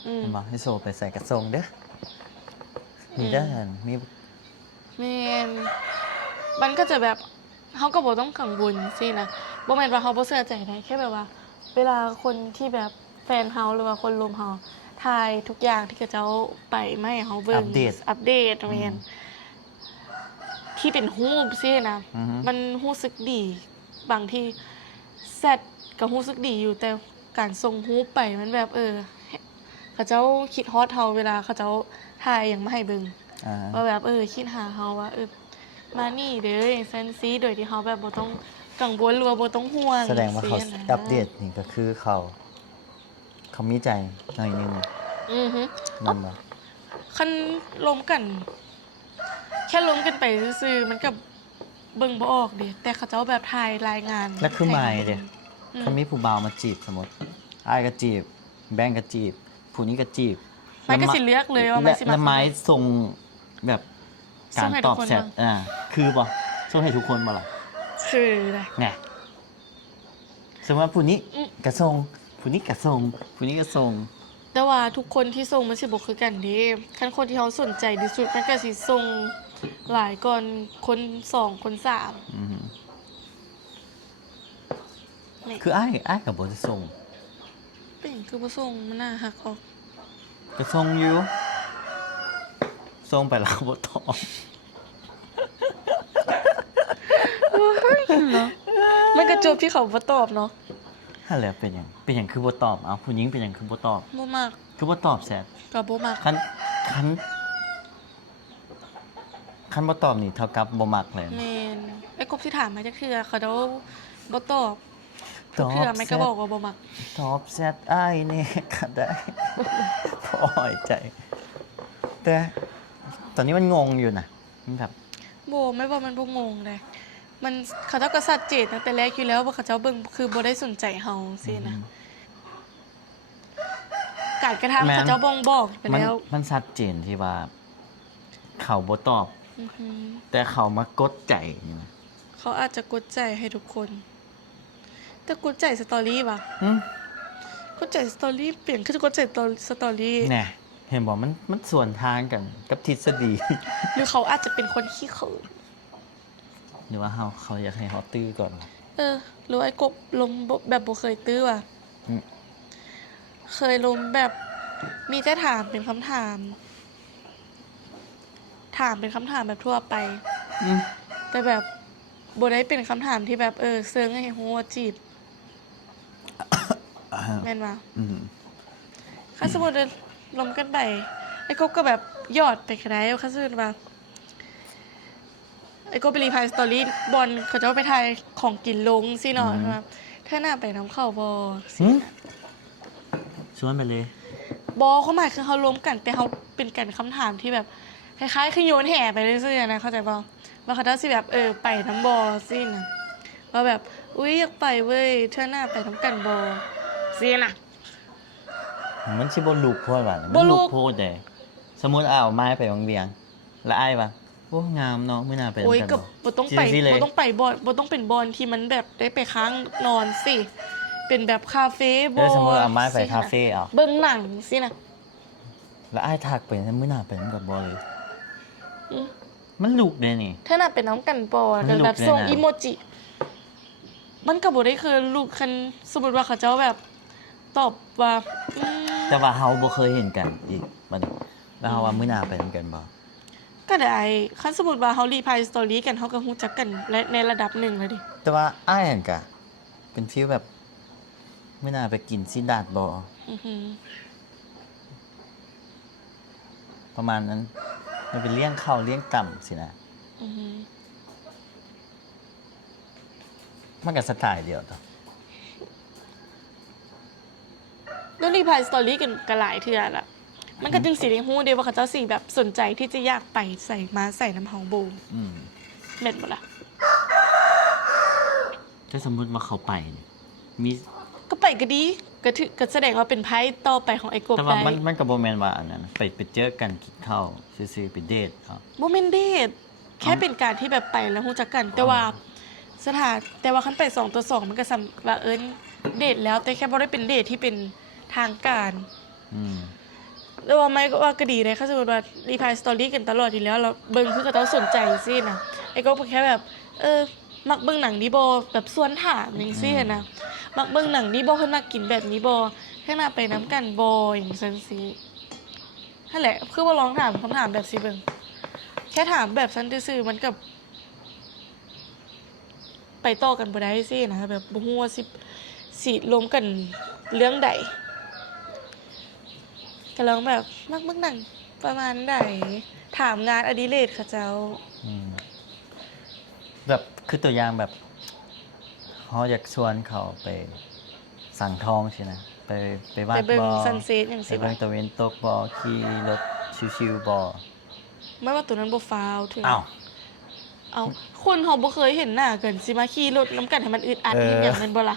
อืม เห็นบ่ไอโซไปใส่กระทรงเด้อมีเด้อมี แม่นมันก็จะแบบเขาก็บ่ต้องกังวลสินะบ่แม่นว่าเขาบ่เชื่อใจได้แค่แบบว่า เวลาคนที่แบบแฟนเฮาหรือว่าคนรวมเฮาถ่ายทุกอย่างที่เขาเจ้าไปมาให้เฮาเบิ่ง อัปเดต แม่นที่เป็นรูปสินะ อือฮึ มันรู้สึกดีบางทีแซดก็รู้สึกดีอยู่แต่การส่งรูปไปมันแบบเขาเจ้าคิดฮอดเฮาเวลาเขาเจ้าถ่ายหยังมาให้เบิ่ง อ่า ว่าแบบคิดหาเฮาว่ามานี่เด้ออย่างซันซีโดยที่เฮาแบบบ่ต้องกังวลหรือว่าบ่ต้องห่วง แสดงว่าเขา ซี้นะ อัปเดตนี่ก็คือเขามีใจหน่อยนึง อือฮึ นั่นบ่ คันล้มกัน แค่ล้มกันไปซื่อๆมันก็เบิ่งบ่ออกเด้แต่เขาเจ้าแบบถ่ายรายงาน แล้วคือหมายเด้ อืม เขามีผู้บ่าวมาจีบสมมุติอ้ายก็จีบ แบงก์ก็จีบ ผู้นี้ก็จีบ ไม้ก็สิเลือกเลยว่าไม้สิมา แล้วไม้ส่งแบบกา ส่ รง ให้ ต ทุ อก บ คน แชท บ้าง คือบ่ส่งให้ทุกคนบ่ล่ะ คืออะไร เนี่ยสมมติว่าผู้นี้ อืม กระส่งผู้นี้กระส่งผู้นี้กระส่ง แต่ว่าทุกคนที่ส่งมันสิบ่คือกันเด้คันคนที่เขาสนใจที่สุดมันก็สิส่งหลายก่อนคน2คน3 อืม นี่ คืออ้ายกับบ่จะส่ง เป็นหยังคือบ่ส่งมันน่าฮักออก ก็ส่งอยู่ส่งไปแล้วบ่ตอบ เนาะมันก็จบที่เขาบ่ตอบเนาะ ถ้าแล้วเป็นหยังคือบ่ตอบเอาผู้หญิงเป็นหยังคือบ่ตอบ บ่มัก คือบ่ตอบแชท ก็บ่มัก คันบ่ตอบนี่เท่ากับบ่มักเลย แม่นไอ้กบที่ถามมาจักเทื่อเขาเดาบ่ตอบ ตอบ เทื่อมันก็บอกว่าบ่มัก ตอบแชทอ้ายนี่ก็ได้ พอใจ แต่ตอนนี้มันงงอยู่นะมันแบบ บ่ไม่ว่ามันบ่งงเลยมันเขาเจ้าก็ชัดเจนตั้งแต่แรกอยู่แล้วว่าเขาเจ้าเบิ่งคือบ่ได้สนใจเฮาสินะการกระทำเขาเจ้าบ่งบอกไป มัน แล้ว มันชัดเจนที่ว่า เขาบ่ตอบ อือหือ แต่เขามากดใจนี่นะ เขาอาจจะกดใจให้ทุกคน แต่กดใจสตอรี่ว่ะ หึ กดใจสตอรี่เปลี่ยนคือกดใจสตอรี่ แน่เห็นบอกมันส่วนทางกันกับทฤษฎี หรือเขาอาจจะเป็นคนขี้เขิน หรือว่าเขาอยากให้เขาตื้อก่อน หรือไอ้กบลมแบบบ่เคยตื้อว่ะ อืม เคยลมแบบมีแต่ถามเป็นคำถาม ถามเป็นคำถามแบบทั่วไป อืม แต่แบบบ่ได้เป็นคำถามที่แบบเซิงให้ฮู้ว่าจีบแม่นว่า อืม ถ้าสมมุติว่าลมกันไปไอ้กบก็แบบยอดไปก็ได้คันสมมุติว่าไอ้กบไปรีพลายสตอรี่บอลเขาจะเอาไปถ่ายของกินลงสิเนาะว่าเธอหน้าไปน้ำเข้าบ่สิ หึชวนไปเลย บ่ความหมายคือเฮารวมกันแต่เฮาเป็นกันคำถามที่แบบคล้ายๆคือโยนแห่ไปเรื่อยๆนะเข้าใจบ่ว่าเขาจะสิแบบไปน้ำบ่สินะว่าแบบอุ๊ยอยากไปเว้ยเธอหน้าไปน้ำกันบ่สินะ มันสิบ่ลูกโพดว่า บ่ มัน ลู ลู ก กโพดเด้สมมุติเอาไม้ไปวางเวียง แล้วอ้ายว่าโอ้งามเนาะมื้อหน้าไป โอ้ย นำกัน ก็ บ่ บ่ต้องไป สิเลย บ่ต้องไปบอลบ่ต้องเป็นบอลที่มันแบบได้ไปค้างนอนสิเป็นแบบคาเฟ่บ่ สมมุติเอาไม้ไปคาเฟ่เอา เบิ่งหนังสินะ แล้วอ้ายทักไปมื้อหน้าไปนำกันบ่เลย อืม มันลูกเด้นี่ เธอน่ะเป็นน้ำกันบ่ มัน แบบ ลุกเลยนะ ส่งอีโมจิ มันก็บ่ได้คือลูกคันสมมุติว่าเขาเจ้าแบบตอบว่าอืม แต่ว่าเฮาบ่เคยเห็นกันอีกบัดนี้แล้วเฮาว่ามื้อหน้าไปนำกันบ่ ก็ได้คันสมมุติว่าเฮารีพลายสตอรี่กันเฮาก็ฮู้จักกันและในระดับหนึ่งแล้วดิ แต่ว่าอ้ายหั่นก็เป็นฟีลแบบมื้อหน้าไปกินซิดาดบ่ อือหือ ประมาณนั้น มันเป็นเลี้ยงข้าวเลี้ยงต่ำสินะ อือหือ มันก็สไตล์เดียวต่อ แล้วรีพลายสตอรี่กันก็หลายเทื่อละมันก็จึงสิได้ฮู้เด้ว่าเขาเจ้าสิแบบสนใจที่จะอยากไปใส่มาใส่น้ำเฮาบ่ อืม แม่นบ่ล่ะ ถ้าสมมุติว่าเขาไปเนี่ยมี ก็ไปก็ดีก็แสดงว่าเป็นไพ่ต่อไปของไอ้กบ แต่ว่า ได้ มันก็บ่แม่นว่าอันนั้นนะไปเจอกันกินข้าวซื่อๆไปเดทเขา บ่แม่นเดทแค่เป็นการที่แบบไปแล้วฮู้จักกัน แต่ว่าแต่ว่าคันไป2ต่อ2มันก็ว่าเดทแล้วแต่แค่บ่ได้เป็นเดทที่เป็นทางการ อืม แต่ว่าไม่ก็ว่าก็ดีเลยถ้าสมมุติว่ารีพลายสตอรี่กันตลอดอยู่แล้วเราเบิ่งคือเขาต้องสนใจสินะไอ้กบก็แค่แบบมักเบิ่งหนังดีบ่แบบสวนถามจังซี่นะมักเบิ่งหนังดีบ่เพิ่นมักกินแบบนี้บ่แค่น่าไปน้ำกันบ่อย่างซั่นสินั่นแหละคือบ่ลองถามคำถามแบบสิเบิ่งแค่ถามแบบซั่นซื่อๆมันกับไปต่อกันบ่ได้สินะแบบบ่ฮู้ว่าสิรวมกันเรื่องใดก็ลองแบบมักเบิ่งหนังประมาณใดถามงานอดิเรกเขาเจ้า อืมแบบคือตัวอย่างแบบเขาอยากชวนเขาไปสั่งทองใช่นะไปวา ไป ด เบิ่ง บอ ซันเซ็ตอย่าง ไป สิ เบิ่ บ่ะ งตะเวนตกบอขี่รถชิวๆบอ ไม่ว่าตัวนั้นบ่ฟาวถึง อ้าว เอาคนเฮาบ่เคยเห็นหน้ากันสิมาขี่รถนํกันให้มันอึดอัด เออ เฮ็ดหยังแม่นบ่ล่ะ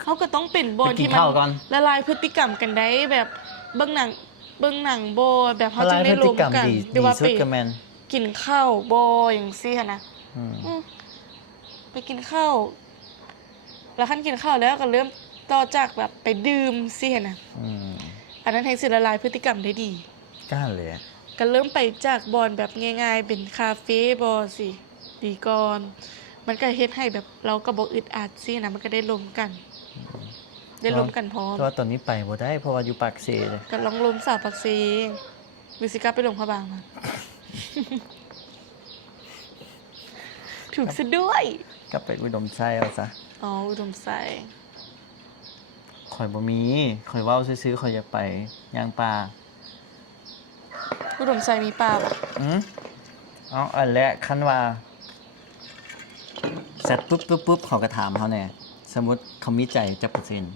เขาก็ต้องเป็นบอล ไปกิน ที่มั ข้าวก่อน ละลายพฤติกรรมกันได้แบบเบิ่งหนัง เบิ่งหนังโบแบบ พ เขา ลา จะ ยพ ได้ ฤ ล ติ ม กรรม กัน ดี หรือว่า สุ ไป ดก็แม่น กินข้าวโบอย่างซี่หั้นนะ อืม อืมไปกินข้าวแล้วคันกินข้าวแล้วก็เริ่มต่อจากแบบไปดื่มซี่หั้นนะ อืม อันนั้นแทงสิละลายพฤติกรรมได้ดี กล้าเลยอะ ก็เริ่มไปจากบอนแบบง่ายๆเป็นคาเฟ่บอสิดีก่อนมันก็เฮ็ดให้แบบเราก็บ่อึดอัดซี่นะมันก็ได้ลมกัน ได้ลมกันพร้อม แต่ว่าตอนนี้ไปบ่ได้เพราะว่าอยู่ปากเซเลย ก็ลองลมสาวปักเซหรือสิกลับไปลงพระบางมา ถูกซะด้วย กลับไปอุดมไส้เอาซะ อ๋ออุดมใส ข่อยบ่มีข่อยเว้าซื่อๆข่อยอยากไปย่างป่า อุดมใสมีป่าปะ เอาอันแรกคันว่าเสร็จปุ๊บเขาก็ถามเขาแน่สมมุติเขามีใจจักเปอร์เซ็นต์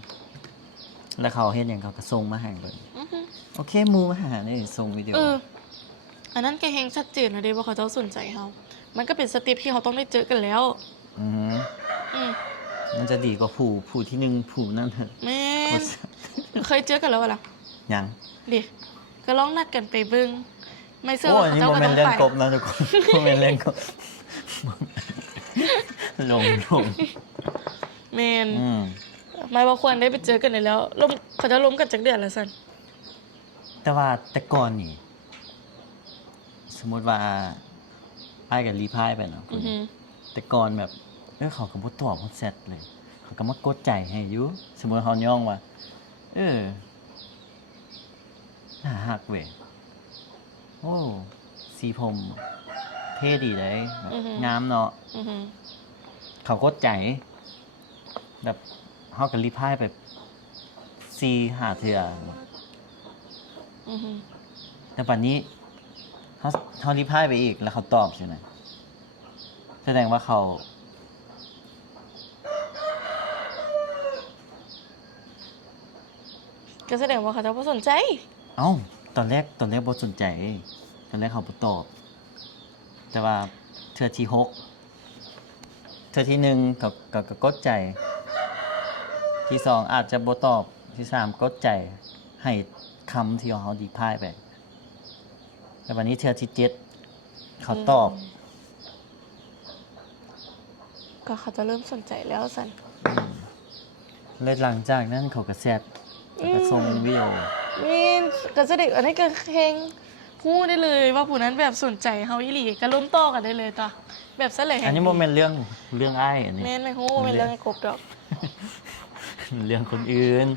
แล้วเขาเฮ็ดหยังเขาก็ส่งมาให้เบิ่ง อือฮึ โอเคหมู่มาหานี่ส่งวิดีโอ อันนั้นก็เฮงชัดเจนเลยเด้ว่าเขาเจ้าสนใจเขามันก็เป็นสเต็ปที่เขาต้องได้เจอกันแล้ว อือหือ อืม มันจะดีกว่าผู้ที่หนึ่งผู้นั่นเถอะ แม่นเคยเจอกันแล้วล่ะ ยัง ดิก็ลองนัดกันไปเบิ่งไม่เชื่อ โอ้ ว่า อัน เขา นี้ เจ้า โม ก็ เมน ต้อ ต์ ง เล่น ไป กบนะทุกคนโมเมนต์เล่นกบลง แมน อืม ไม่ว่าควรได้ไปเจอกันได้แล้วล้มเขาจะล้มกันจากเดือนละสัน แต่ว่าแต่ก่อนนี่ สมมติว่าอ้ายกับรีพายไปเนาะ อือฮึ แต่ก่อนแบบเขาก็บ่ตอบเขาแซดเลย เขาก็มากดใจให้อยู่สมมุติเขาย่องว่าน่าฮักเว้ยโอ้สีผมเท่ดีเลยแบบงามเนาะ อือฮึ เขากดใจ แบบเขาก็รีพายไป4-5เทื่อ อือฮึ แต่ปัจนี้เขารีพายไปอีกแล้วเขาตอบใช่ไหมแสดงว่าเขา ก็แสดงว่าเขาจะบ่สนใจ เอ้าตอนแรกบ่สนใจ ตอนแรกเขาบ่ตอบ แต่ว่าเทื่อที่6เทื่อที่1ก็กดใจ ที่2อาจจะบ่ตอบที่3กดใจให้คำที่เขาดีพายไปแต่วันนี้เทื่อที่7เขาตอบ ก็เขาจะเริ่มสนใจแล้วสัน เลยหลังจากนั้นเขาก็แซดแล้วก็ส่งวิดีโอ นี่ก็แสดงอันนี้ก็เฮงพูดได้เลยว่าผู้นั้นแบบสนใจเฮาอีหลีก็ล้มต่อกันได้เลยต่อแบบซะเลย อันนี้โมเมนต์เรื่องอ้ายอันนี้ แม่นไม่ฮู้เป็นเรื่องไอ้กบดอก เรื่องคนอื่น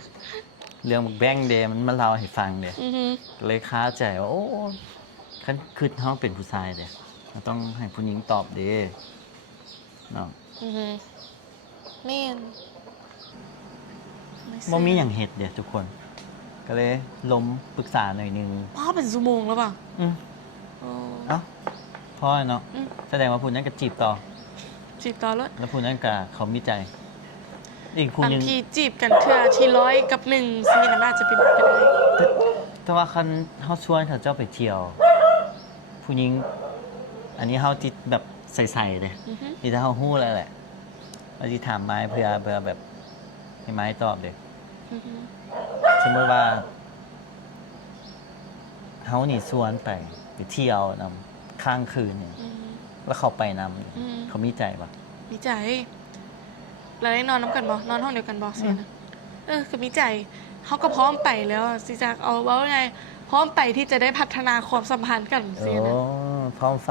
เรื่องบักแบงเดมันมาเล่าให้ฟังเด้ อือฮึ ก็เลยค้าใจว่าโอ้คันคือเฮาเป็นผู้ชายเด้เราต้องให้ผู้หญิงตอบเด้เนาะ อือฮึแม่น บ่มีหยังเฮ็ดเด้ทุกคน ก็เลยล้มปรึกษาหน่อยหนึง พ่อเป็นชั่วโมงแล้วป่ะ อือ โอ้ เอ้าพอเนาะ อืม แสดงว่าผู้นั้นก็จีบต่อ จีบต่อเลย แล้วผู้นั้นก็เขามีใจ อีกผู้ บาง หนึง ทีจีบกันเทื่อที่100 กับ1ซีนั้นอาจจะเป็นไปได้ แต่ว่าคันเฮาชวนเขาเจ้าไปเที่ยว ผู้หญิง อันนี้เฮาจิตแบบใสๆเด้ อือฮึ นี่ถ้าเฮาฮู้แล้วแหละเราสิถามไม้เพื่อแบบให้ไม้ตอบเด้ อือฮึ สมมุติว่าเฮานี่ชวนไปเที่ยวนำค้างคืนนี่ อือฮึ แล้วเขาไปนำ อืม เขามีใจบ่ มีใจแล้วได้นอนน้ำกันบ่นอนห้องเดียวกันบ่เสียนะคือมีใจเขาก็พร้อมไปแล้วสิจากเอาว่าไงพร้อมไปที่จะได้พัฒนาความสัมพันธ์กัน โอ้ เสียนะ พร้อมไฟ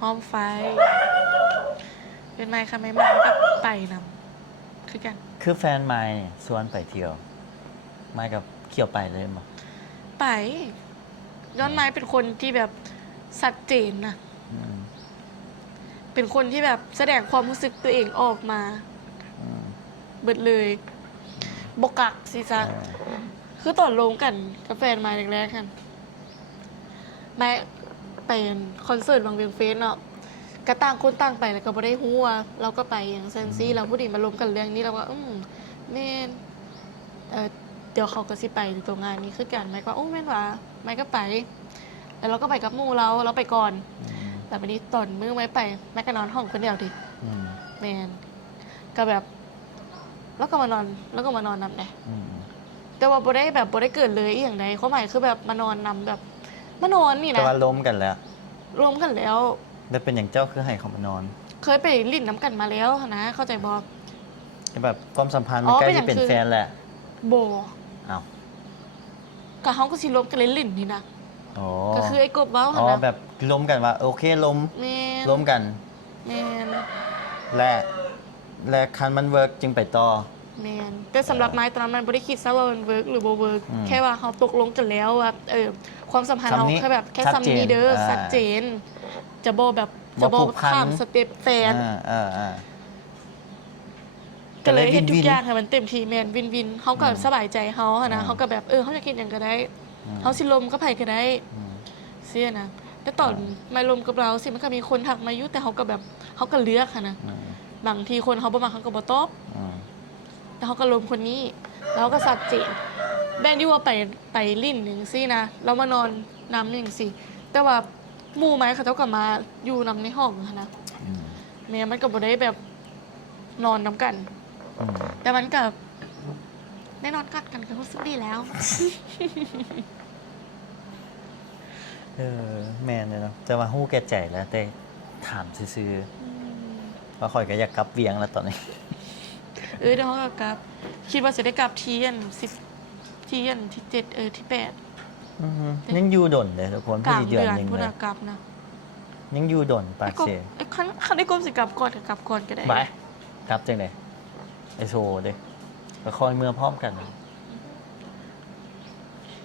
พร้อมไฟ เป็นไงคะไม่มากับไปนำคือกัน คือแฟนไม้เนี่ยชวนไปเที่ยวไม้กับเขี่ยวไปเลยบ่ ไปย้อนไม้เป็นคนที่แบบชัดเจนนะ อืม เป็นคนที่แบบแสดงความรู้สึกตัวเองออกมา อืม เบิดเลยบกักสิจ๊ะ คือตอนลงกันกับแฟนมาแรกๆกันมาเป็นคอนเสิร์ตบางเวียงเฟสเนาะก็ต่างคนต่างไปแล้วก็บ่ได้ฮู้ว่าเราก็ไปอย่างเซนซี่เราผู้ดีมาลมกันเรื่องนี้เราก็แม่นเดี๋ยวเขาก็สิไปตรงงานนี้คือกันไม่ก็โอ้แม่นว่าไม่ก็ไป แล้วเราก็ไปกับหมู่เราไปก่อน แต่วันนี้ตอนมื้อไม่ไปแม่ก็นอนห้องคนเดียวดิ อืม แมนก็แบบแล้วก็มานอนนำเนี่ย อืม แต่ว่าบ่ได้แบบบ่ได้เกิดเลยอหย่างใดความหมายคือแบบมานอนนำแบบมานอนนี่ แต่ นะ ว่าล้มกันแล้ว รวมกันแล้ว แล้วเป็นอย่างเจ้าคือให้เขามานอน เคยไปลิ้นน้ำกันมาแล้วนะเข้าใจบ่ แบบความสัมพันธ์ อ๋ มัน อ ใกล้ เป็นอย่า จะ ง เป็น คือ แฟนแหละ บ่ อ้าว ก็เฮาก็สิรวมกันเล่นลิ้นนี่นะ โอ้ ก็คือไอ้กบเว้า อ๋ หั่ อน นะ แบบล้มกันว่าโอเคล้ม แม่น ล้มกัน แม่น และคันมันเวิร์กจึงไปต่อ แม่นแต่สำหรับไม้ตอนนั้นมันบ่ได้คิดซะว่ามันเวิร์กหรือบ่เวิร์ก อืม แค่ว่าเฮาตกลงกันแล้วว่าความสัมพันธ์เรา ซ้ำนี้ แค่แบบแค่ ชัดเจน ซ้ำนี้เด้อ อ่า ชัดเจน จะบ่แบบจะ บ่ บ่ ผูกพัน ข้ามสเต็ปแฟน อ่า ก็เลยเฮ็ดทุก วินๆ อย่างให้มันเต็มที่แม่นวินเฮาก็สบายใจเฮาอะนะ อืม เฮาก็แบบเฮาอยากกินหยังก็ได้ อืม เฮาสิลมก็ไผก็ได้ อืม เสียนะแต่ตอนมาลมกับเราสิมันก็มีคนทักมาอยู่แต่เฮาก็แบบเฮาก็เลือกค่ะนะ อืม บางทีคนเฮาบ่มักเฮาก็บ่ตอบ อืม แต่เขาก็ลมคนนี้แล้วก็ชัดเจนแบนที่ว่าไปลิ้นหนึ่งสินะแล้วมานอนน้ำหนึ่งสิแต่ว่าหมู่ไหมเขาเจ้าก็มาอยู่นำในห้องค่ะนะ อืม แม่มันก็บ่ได้แบบนอนน้ำกัน อืม แต่มันกับได้นอนกัดกันก็รู้สึกดีแล้ว แม่นเลยเนาะจะมาฮู้แก่ใจแล้วแต่ถามซื่อๆว่าข่อยก็อยากกลับเวียงแล้วตอนนี้ เดี๋ยวเขาก็กลับ คิดว่าจะได้กลับ10ที่7ที่8 ยังอยู่ดนเลยทุกคน กลาง พี่เดื เดื อน อน หนึง พุ่น เลย น่ะกลับนะ ยังอยู่ดนปากเส ไอ้คันได้กลมสิกลับก่อนก็กลับก่อนก็ได้ ไปกลับจังได๋ไอโซเด้ก็คอยเมื่อพร้อมกัน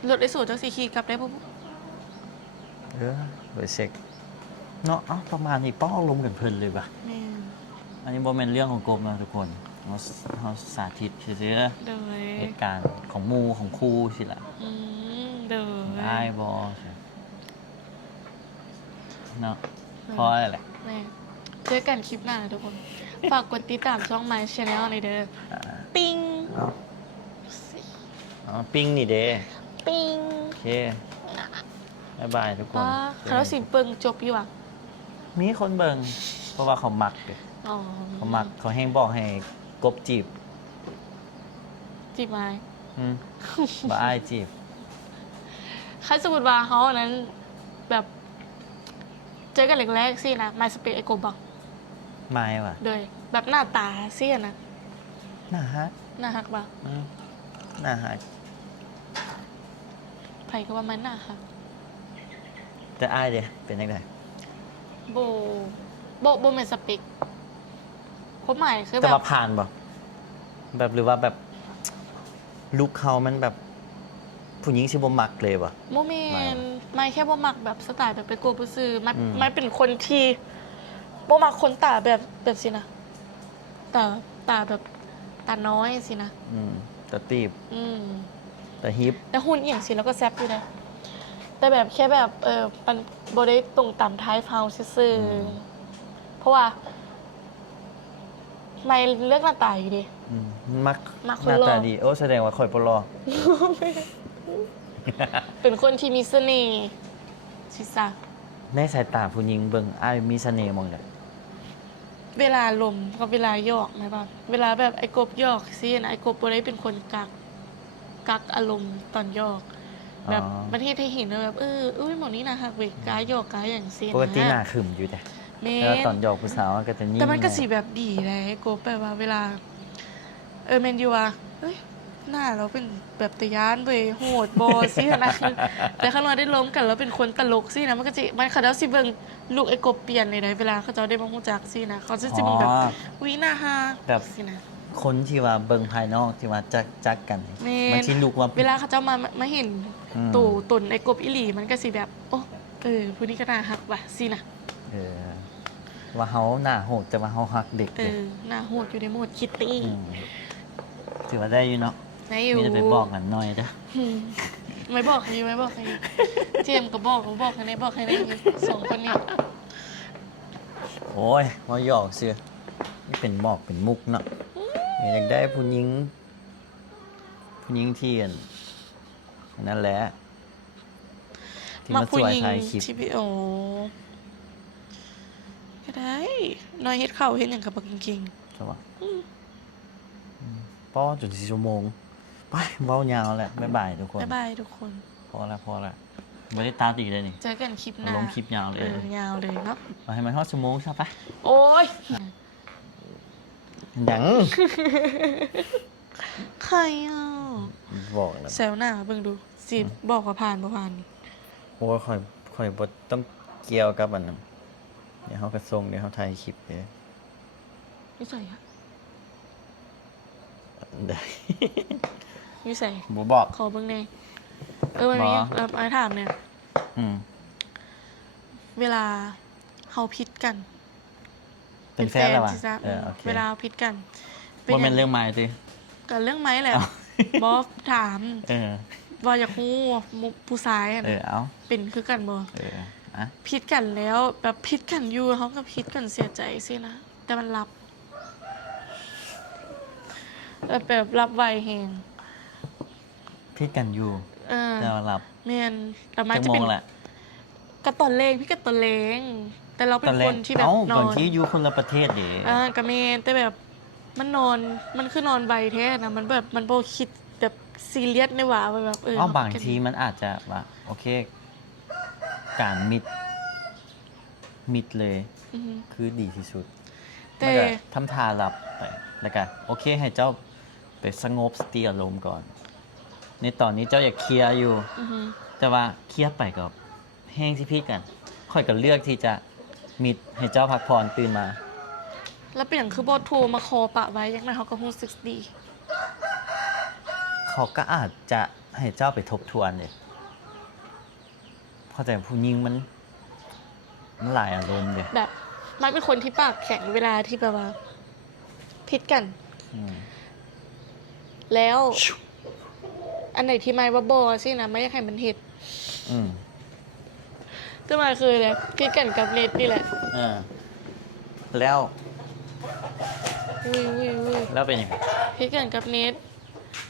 รถไอ้สูตรจังสิขี่กลับได้บ่ โดยเช็คเนาะประมาณนี้ป้อลมกันเพลินเลยป่ะ แม่น อันนี้บ่แม่นเรื่องของกบนะทุกคนเราสาธิตซื่อ โดย ๆเหตุการณ์ของหมู่ของครูสิล่ะ โดย อ้ายบ่เนาะพอแล้วแหละ แม่เจอกันคลิปหน้านะทุกคน ฝากกดติดตามช่อง My Channel ในอยเด้อ อ่า ปิ้ง อ๋อปิ้งนี่เด้ ปิ้ง โอเคบ๊ายบายทุกคน ป้าคาราสิเปิงจบอยู่อ่ะ มีคนเบิ่งเพราะว่าเขามักเด้ อ๋อ เขามักเขาแห้งบอกให้กบจีบ จีบไม้ อืมบ่อ้ายจีบ คันสมมุติว่าเขาอันนั้นแบบ เจอกันแรกๆสินะ My Space ไอ้กบบอก ไม่ว่ะ โดยแบบหน้าตาสิอะนะ น่าฮัก น่าฮักบ่ อืมน่าฮัก ไผก็ว่ามันน่าฮัก แต่อ้ายเด้เป็นจังได โบแม่นสเปกความหมายคือ แต่ แบบ ว่าผ่านบ่แบบหรือว่าแบบลุคเขามันแบบผู้หญิงสิบ่มักเลยบ่ โมเมนไม่แค่บ่มักแบบสไตล์แบบไปโกบุซือมัน อืม ไม่เป็นคนที่บ่มักคนตาแบบสินะตาแบบตาน้อยสินะ แต่ตีบ อืม แต่ฮิป แต่หุ่นอหย่างสิแล้วก็แซ่บอยู่นะแต่แบบแค่แบบมันบ่ได้ตรงตามท้ายเฮาซื่อๆเพราะว่า ไม่เลือกหน้าตาอยู่ดิ มัก มักค ห น น้า หล่อ ตาดีโอ้แสดงว่าข่อยบ่รอ เป็นคนที่มีเสน่ห์สิซะ ในสายตาผู้หญิงเบิ่งอ้ายมีเสน่ห์หมองใด เวลาลมกับเวลาหยอกไหมบ้างเวลาแบบไอ้กบหยอกสินะไอ้กบบ่ได้เป็นคนกักอารมณ์ตอนหยอก แบบประเทศที่เห็นว่าแบบอุ้ยหมอนี้นะฮักเว้ยกายหยอกกายอย่างซีนะ ปกติหน้าขึมอยู่แต่ แม่ แล้วตอนหยอกผู้สาวก็จะนิ่ง แต่มันก็ หอย สิแบบดีเลยไอ้กบแบบว่าเวลาแมนยูว่าเฮ้ยหน้าเราเป็นแบบตะยานเว้ยโหดบอสินะ แต่ข้างนอกได้ล้มกันแล้วเป็นคนตลกสินะมันก็จะมันเขาเจ้าสิเบิ่งลูกไอ้กบเปลี่ยนเลยนะเวลาเขาเจ้าได้มาฮู้จักสินะเขาจะสิเบิ่งแบบวิน่าฮัก แบบ สินะ คนที่ว่าเบิ่งภายนอกที่ว่าจักกัน แม่น มันสิลุกว่า เวลาเขาเจ้ามาเห็น อืม ตู่ตนไอ้กบอีหลีมันก็สิแบบ โอ้ผู้นี้ก็น่าฮักว่ะสินะ เออว่าเฮาหน้าโหดแต่ว่าเฮาฮักเด็กเลย หน้าโหดอยู่ในโหมดคิตตี้ มถือว่าได้อยู่เนาะ นายอยู่ มีแต่ไปบอกกันหน่อยจ้ะ ไม่บอกใครไม่บอกใครเจมส์ก็บอกใครในบอกใครในสองคนนี้ โอ้ยมาหยอกเสือนี่เป็นหมอกเป็นมุกเนาะอยากได้ผู้หญิงที่อันนั่นแหละที่ มา มา ผู้ สวย หญิง ถ่ายคลิป ที่พี่โอก็ได้น้อยเฮ็ดเข่าเฮ็ดอย่างกับบักจริง ใช่ปะป้อจน4 ชั่วโมง ไปเว้ายาวแหละบ๊ายบายทุกคน บ๊ายบายทุกคน พอละไม่ได้ตามตีเลยนี่ เจอกันคลิปหน้า ลงคลิปยาวเลย ยาวเลยเนาะ เอาให้มันฮอดชั่วโมงใช่ปะ โอ้ย หยัง ใครอ่ะ บอกแล้ว แซวหน้าเบิ่งดูสิบอกว่าผ่านบ่ผ่าน โอ้ยค่อยบ่ต้องเกี่ยวกับอันนั้นเดี๋ยวเขากระทรงเดี๋ยวเขาถ่ายคลิปเลย นี่ใส่อะ ได้ นี่ใส่ บ่บอก ขอเบิ่งแน่มันมี บ่ ไอ้ถามเนี่ย อืม เวลาเฮาผิดกัน เป็นแฟนแล้ววะ สิจ๊ะ โอเค เวลาผิดกัน ว่าเป็นเรื่องใหม่ติ กันเรื่องไหมแหละ เอา บอถาม เออ ว่าอยากรู้ว่าผู้ชายอะ เอา เป็นคือกันบ่ อ่ะ ผิดกันแล้วแบบผิดกันอยู่เขาก็ผิดกันเสียใจสินะแต่มันรับแบบรับไวแฮง พี่กันอยู่ เออ จะมารับ แม่นแต่มา จัง จะ โม เป็น งแหละ กระตอนเลงพี่กระตอนเลงแต่เราเป็นคนที่แบบ เอ้าน อบ าง น ทีอยู่คนละประเทศดิ กระเมนแต่แบบมันนอนมันคือนอนใบแท้นะมันแบบมันโบคิดแบบซีเรียสในว่าแบบ บางทีมันอาจจะว่าโอเค การมิดเลย อือฮึ คือดีที่สุด แต่ แล้วก็ทำทาหลับไปแล้วก็โอเคให้เจ้าไปสงบสติอารมณ์ก่อน ในตอนนี้เจ้าอยากเคลียร์อยู่ อือฮึ แต่ว่าเคลียร์ไปกับแห้งที่พี่กัน ค่อยก็เลือกที่จะมิดให้เจ้าพักผ่อนตื่นมา แล้วเป็นอย่างคือโบโทรมาคอปะไว้ยังไงเขาก็รู้สึกดี เขาก็อาจจะให้เจ้าไปทบทวนเลยเพราะแต่ผู้หญิงมันหลายอารมณ์เลย แบบมันเป็นคนที่ปากแข็งเวลาที่แบบว่าผิดกัน อืม แล้ว อันไหนที่ไม่ว่าบอสินะไม่อยากให้มันเห็ด อืม จะมาคือเลยผิดกันกับเน็ตนี่แหละ เออแล้ว อุ้ย แล้วเป็นยังไง ผิดกันกับเน็ต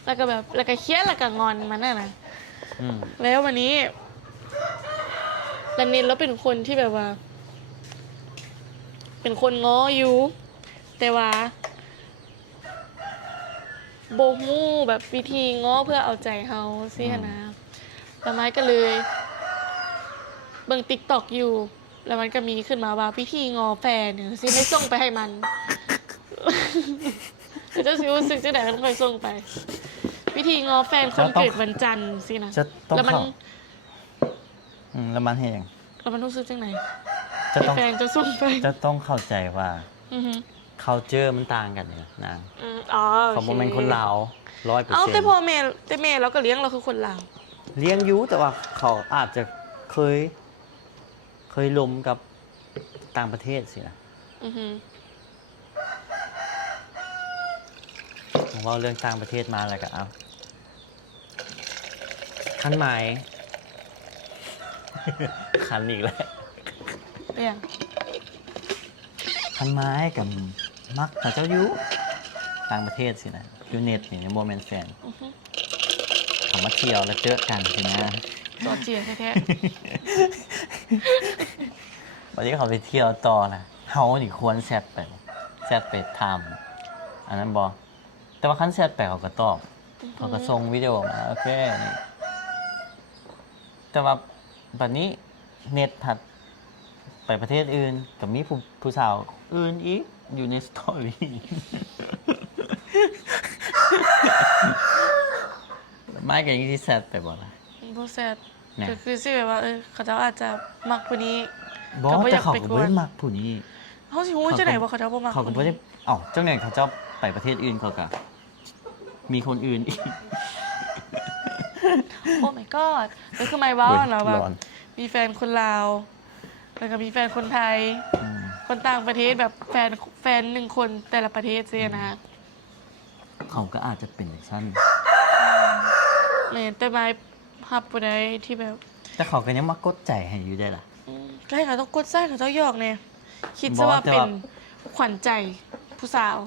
แล้วก็แบบแล้วก็เครียดแล้วก็งอนมันน่ะนะ อืม แล้ววันนี้แล้วเน็ตแล้วเป็นคนที่แบบว่า เป็นคนง้ออยู่ แต่ว่าโบฮู้แบบวิธีง้อเพื่อเอาใจเฮาสิหั้นนะแล้วไม้ก็เลย เบิ่ง TikTok อยู่ แล้วมันก็มีขึ้นมาว่าวิธีง้อแฟนเนี่ยสิไม่ส่งไปให้มัน คือเจ้าสิรู้สึกจังได๋มันค่อยส่งไป วิธีง้อแฟนคนเกิดวันจันทร์สินะ จะต้อง แล้วมัน เข้าแล้วมันเห็นยัง แล้วมันรู้สึกจังไหน จะต้อง แฟนจะส่งไป จะต้องเข้าใจว่า อือฮึ culture มันต่างกันเนี่ยนาง อ๋อ เขาบ่แม่นคนลาว100% เอาแต่พ่อแม่แต่แม่เราก็เลี้ยงเราคือคนลาว เลี้ยงอยู่แต่ว่าเขาอาจจะเคยลมกับต่างประเทศสินะ อือฮึ ผมว่าเรื่องต่างประเทศมาแล้วก็เอาคันหมาย คันอีกแล้ว เรื่อง คันไม้กับมักกับเจ้ายุต่างประเทศสินะยูเน็ตนี่โมเมนต์แฟน อือฮึ เขามาเที่ยวแล้วเจอกันสินะ ตัวเจียแท้ วันนี้เขาไปเที่ยวต่อนะเฮานี่ควรแซดไปทำอันนั้นบอแต่ว่าคันแซดไปเขาก็ตอบ ๆ เขาก็ส่งวิดีโอมาโอเคนี่แต่ว่าบัดนี้เน็ตผัดไปประเทศอื่นกับมีผู้สาวอื่นอีกอยู่ในสตอรี่ ไม่กันยังที่แซดไปบ่ล่ะ บ่แซด เนี่ย ก็คือสิแบบว่าเขาเจ้าอาจจะมักผู้นี้ บอ ก็บ่อ แต่ ยาก เขา ไป ก็ ก บ่ วน ได้มักผู้นี้ เขาสิฮู้จังได๋ว่าเขาเจ้าบ่มัก เขาก็ ผู้ บ่ได้ นี้ เจ้าเนี่ยเขาเจ้าไปประเทศอื่นเขาก็มีคนอื่นอีก โอ้ my god ก็คือไม่เว้าเนาะแบบ ร้อน มีแฟนคนลาวแล้วก็มีแฟนคนไทย อืม คนต่างประเทศแบบแฟนหนึ่งคนแต่ละประเทศสินะ เขาก็อาจจะเป็นอย่างนั้น แม่นแต่ไม่ฮับบ่ได้ที่แบบ แต่เขาก็ยังมากดใจให้อยู่ได้ล่ะ ก็ให้เขาต้องกดไส้เขาต้องหยอกแน่คิด บ ซะ อก ว่า แต่ เป็น ว่า ขวัญใจผู้สาว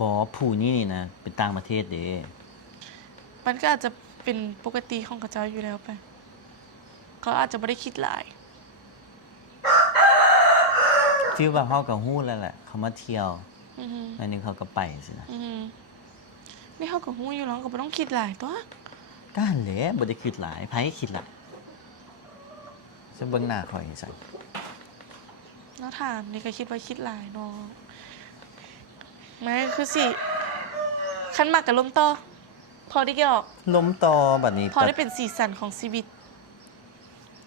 บอผู้นี่นะ เป็นต่างประเทศเด้ มันก็อาจจะเป็นปกติของเขาเจ้าอยู่แล้วไปเขาอาจจะไม่ได้คิดหลาย ฟีลแบบเขากับฮู้แล้วแหละ เขามาเที่ยว อือฮึ อันนึงเขาก็ไปสินะ อือฮึ นี่เขาก็ฮู้อยู่แล้วก็บ่ต้องคิดหลายตัว ก้านแหละบ่ได้คิดหลายไผคิดหลายจะเบิ่งหน้าข่อยให้ซั่น แล้วถามนี่ก็คิดว่าคิดหลายเนาะไม่คือสิคันมากกับลมต่อพอได้หยอก ล้มต่อบัดนี้ พอได้เป็นสีสันของชีวิต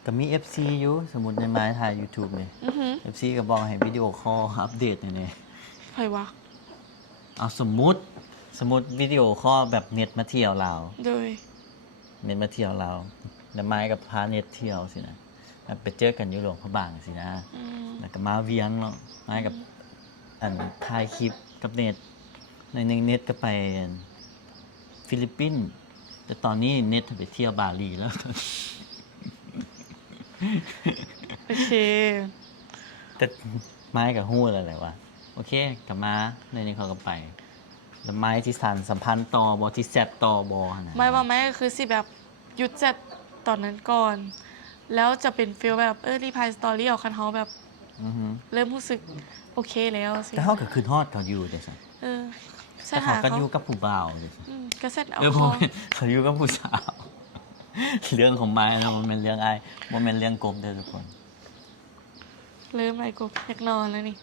ก็มี FC อยู่สมมุติในไม้ถ่าย YouTube นี่ อือหือ FC ก็บอกให้วิดีโอคอลอัปเดตนี่ ไผวะ เอาสมมุติวิดีโอคอลแบบเน็ตมาเที่ยวลาว โดย เน็ตมาเที่ยวลาวแล้วไม้กับพาเน็ตเที่ยวสินะแล้วไปเจอกันอยู่หลวงพระบางสินะ อืม แล้วก็มาเวียงเนาะไม้กับอันถ่ายคลิปกับเน็ตในหนึงเน็ตก็ไปฟิลิปปินส์แต่ตอนนี้เน็ตไปเที่ยวบาหลีแล้ว โอเค แต่ไม้กับหู้อะไรวะโอเคกลับมาในนี้เขาก็ไป แล้วไม้ที่สันสัมพันธ์ต่อบอที่แซดต่อบอนะ ไม่ว่าแม่ก็คือสิแบบหยุดจัดตอนนั้นก่อน แล้วจะเป็นฟีลแบบรีพายสตอรี่เอาคันเฮาแบบ อือฮึ เริ่มรู้สึกโอเคแล้วสิ แต่เขาก็คือทอดเขาอยู่เดี๋ยวสิ เส้ แต่ น เขา หา ก็ เขา อยู่กับผู้บ่าวเดี๋ยวสิ ก็เส้นเอา เพ เขา ราะเขาอยู่กับผู้สาว เรื่องของไม้นะมันเป็นเรื่องไอ้มันเป็นเรื่องกลมเด้อทุกคน เริ่มอะไรกูอยากนอนแล้วนี่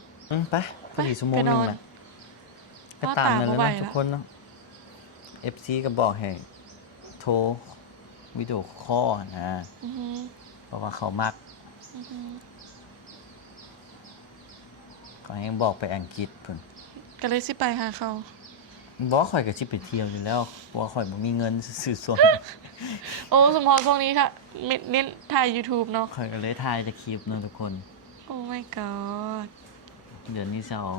ไปพอดีชั่วโมง ไป ห น นึ อง น ละก็ตามนั้นแล้ว ว่า เนาะ ตามบ่ไหวละ ทุกคนเนาะ FC ก็บอกให้โทรวิดีโอคอลนะ อือหือ เพราะว่าเขามัก อือหือ เขาให้บอกไปอังกฤษเพิ่น ก็เลยสิไปหาเขา บอกข่อยก็สิไปเที่ยวอยู่แล้วเพราะว่าข่อยบ่มีเงินซื้อส่วน โอ้สมพรช่วงนี้ค่ะเน้นถ่าย YouTube เนาะ ข่อยก็เลยถ่ายแต่คลิปเนาะทุกคน โอ้ my god เดือนนี้จะเอา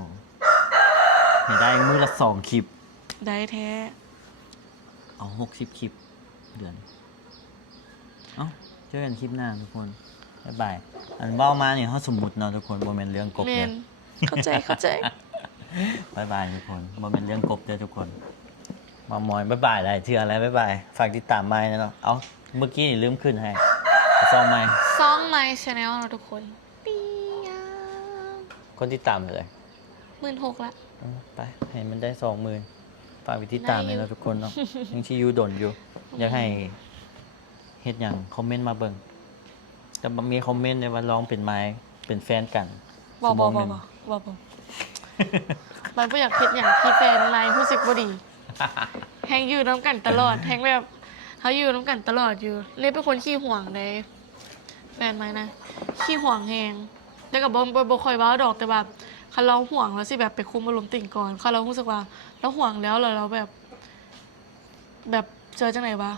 ให้ได้มื้อละ2คลิป ได้แท้ เอา60คลิปเดือน เอ้าเจอกันคลิปหน้าทุกคน บ๊ายบาย อันเว้ามานี่เฮาสมมุติเนาะทุกคนบ่แม่นเรื่องกบ เม เด้ น อ เข้าใจเข้าใจ บ๊ายบายทุกคนบ่แม่นเรื่องกบเด้อทุกคน มามอยบ๊ายบายหลายเทื่อแล้วบ๊ายบาย ฝากติดตามไม้นะเนาะ เอาเมื่อกี้นี่ลืมขึ้นให้ซ่อมไม้ ซ่อง My Channel นะทุกคนปียา คนติดตามเลย 16,000ละ ไปให้มันได้20,000ฝากไปติดตามเลย ได้อยู่ นะทุกคนเนาะ ยังชีอยู่ดนอยู่ อยากให้เฮ็ดหยังคอมเมนต์มาเบิ่งแต่บ่มีคอมเมนต์เลยว่าร้องเป็นไม้เป็นแฟนกัน บอ ชั่ว บ โม อง ห บอ นึ่ง บอบอมันบ่อยากเฮ็ดอย่างที่แฟนไลน์รู้สึกบ่ดี แฮงอยู่น้ำกันตลอด แฮงแบบเขาอยู่น้ำกันตลอดอยู่เลยเป็นคนขี้ห่วงเลยแฟนไหมนะขี้ห่วงแฮงแต่กับบ่ค่อยเว้าดอกแต่แบบคันเราห่วงแล้วสิแบบไปคุมอารมณ์ติ่งก่อนคันเรารู้สึกว่าเราห่วงแล้วเราแบบเจอจังไหนวะ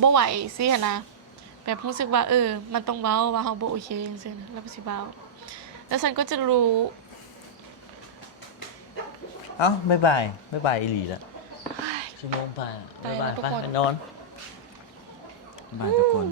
บ่ไหวสิหั่นนะแบบรู้สึกว่ามันต้องเว้าว่าเฮาบ่โอเคจังซี่นะแล้วก็สิเว้าแล้วฉันก็จะรู้ เอ้าบ๊ายบายบ๊ายบายอีหลีแล้วชั่วโมงผ่าน ไป บ๊ายบาย แล้วทุก ไป คน ไปนอนบ๊ายบายทุกคน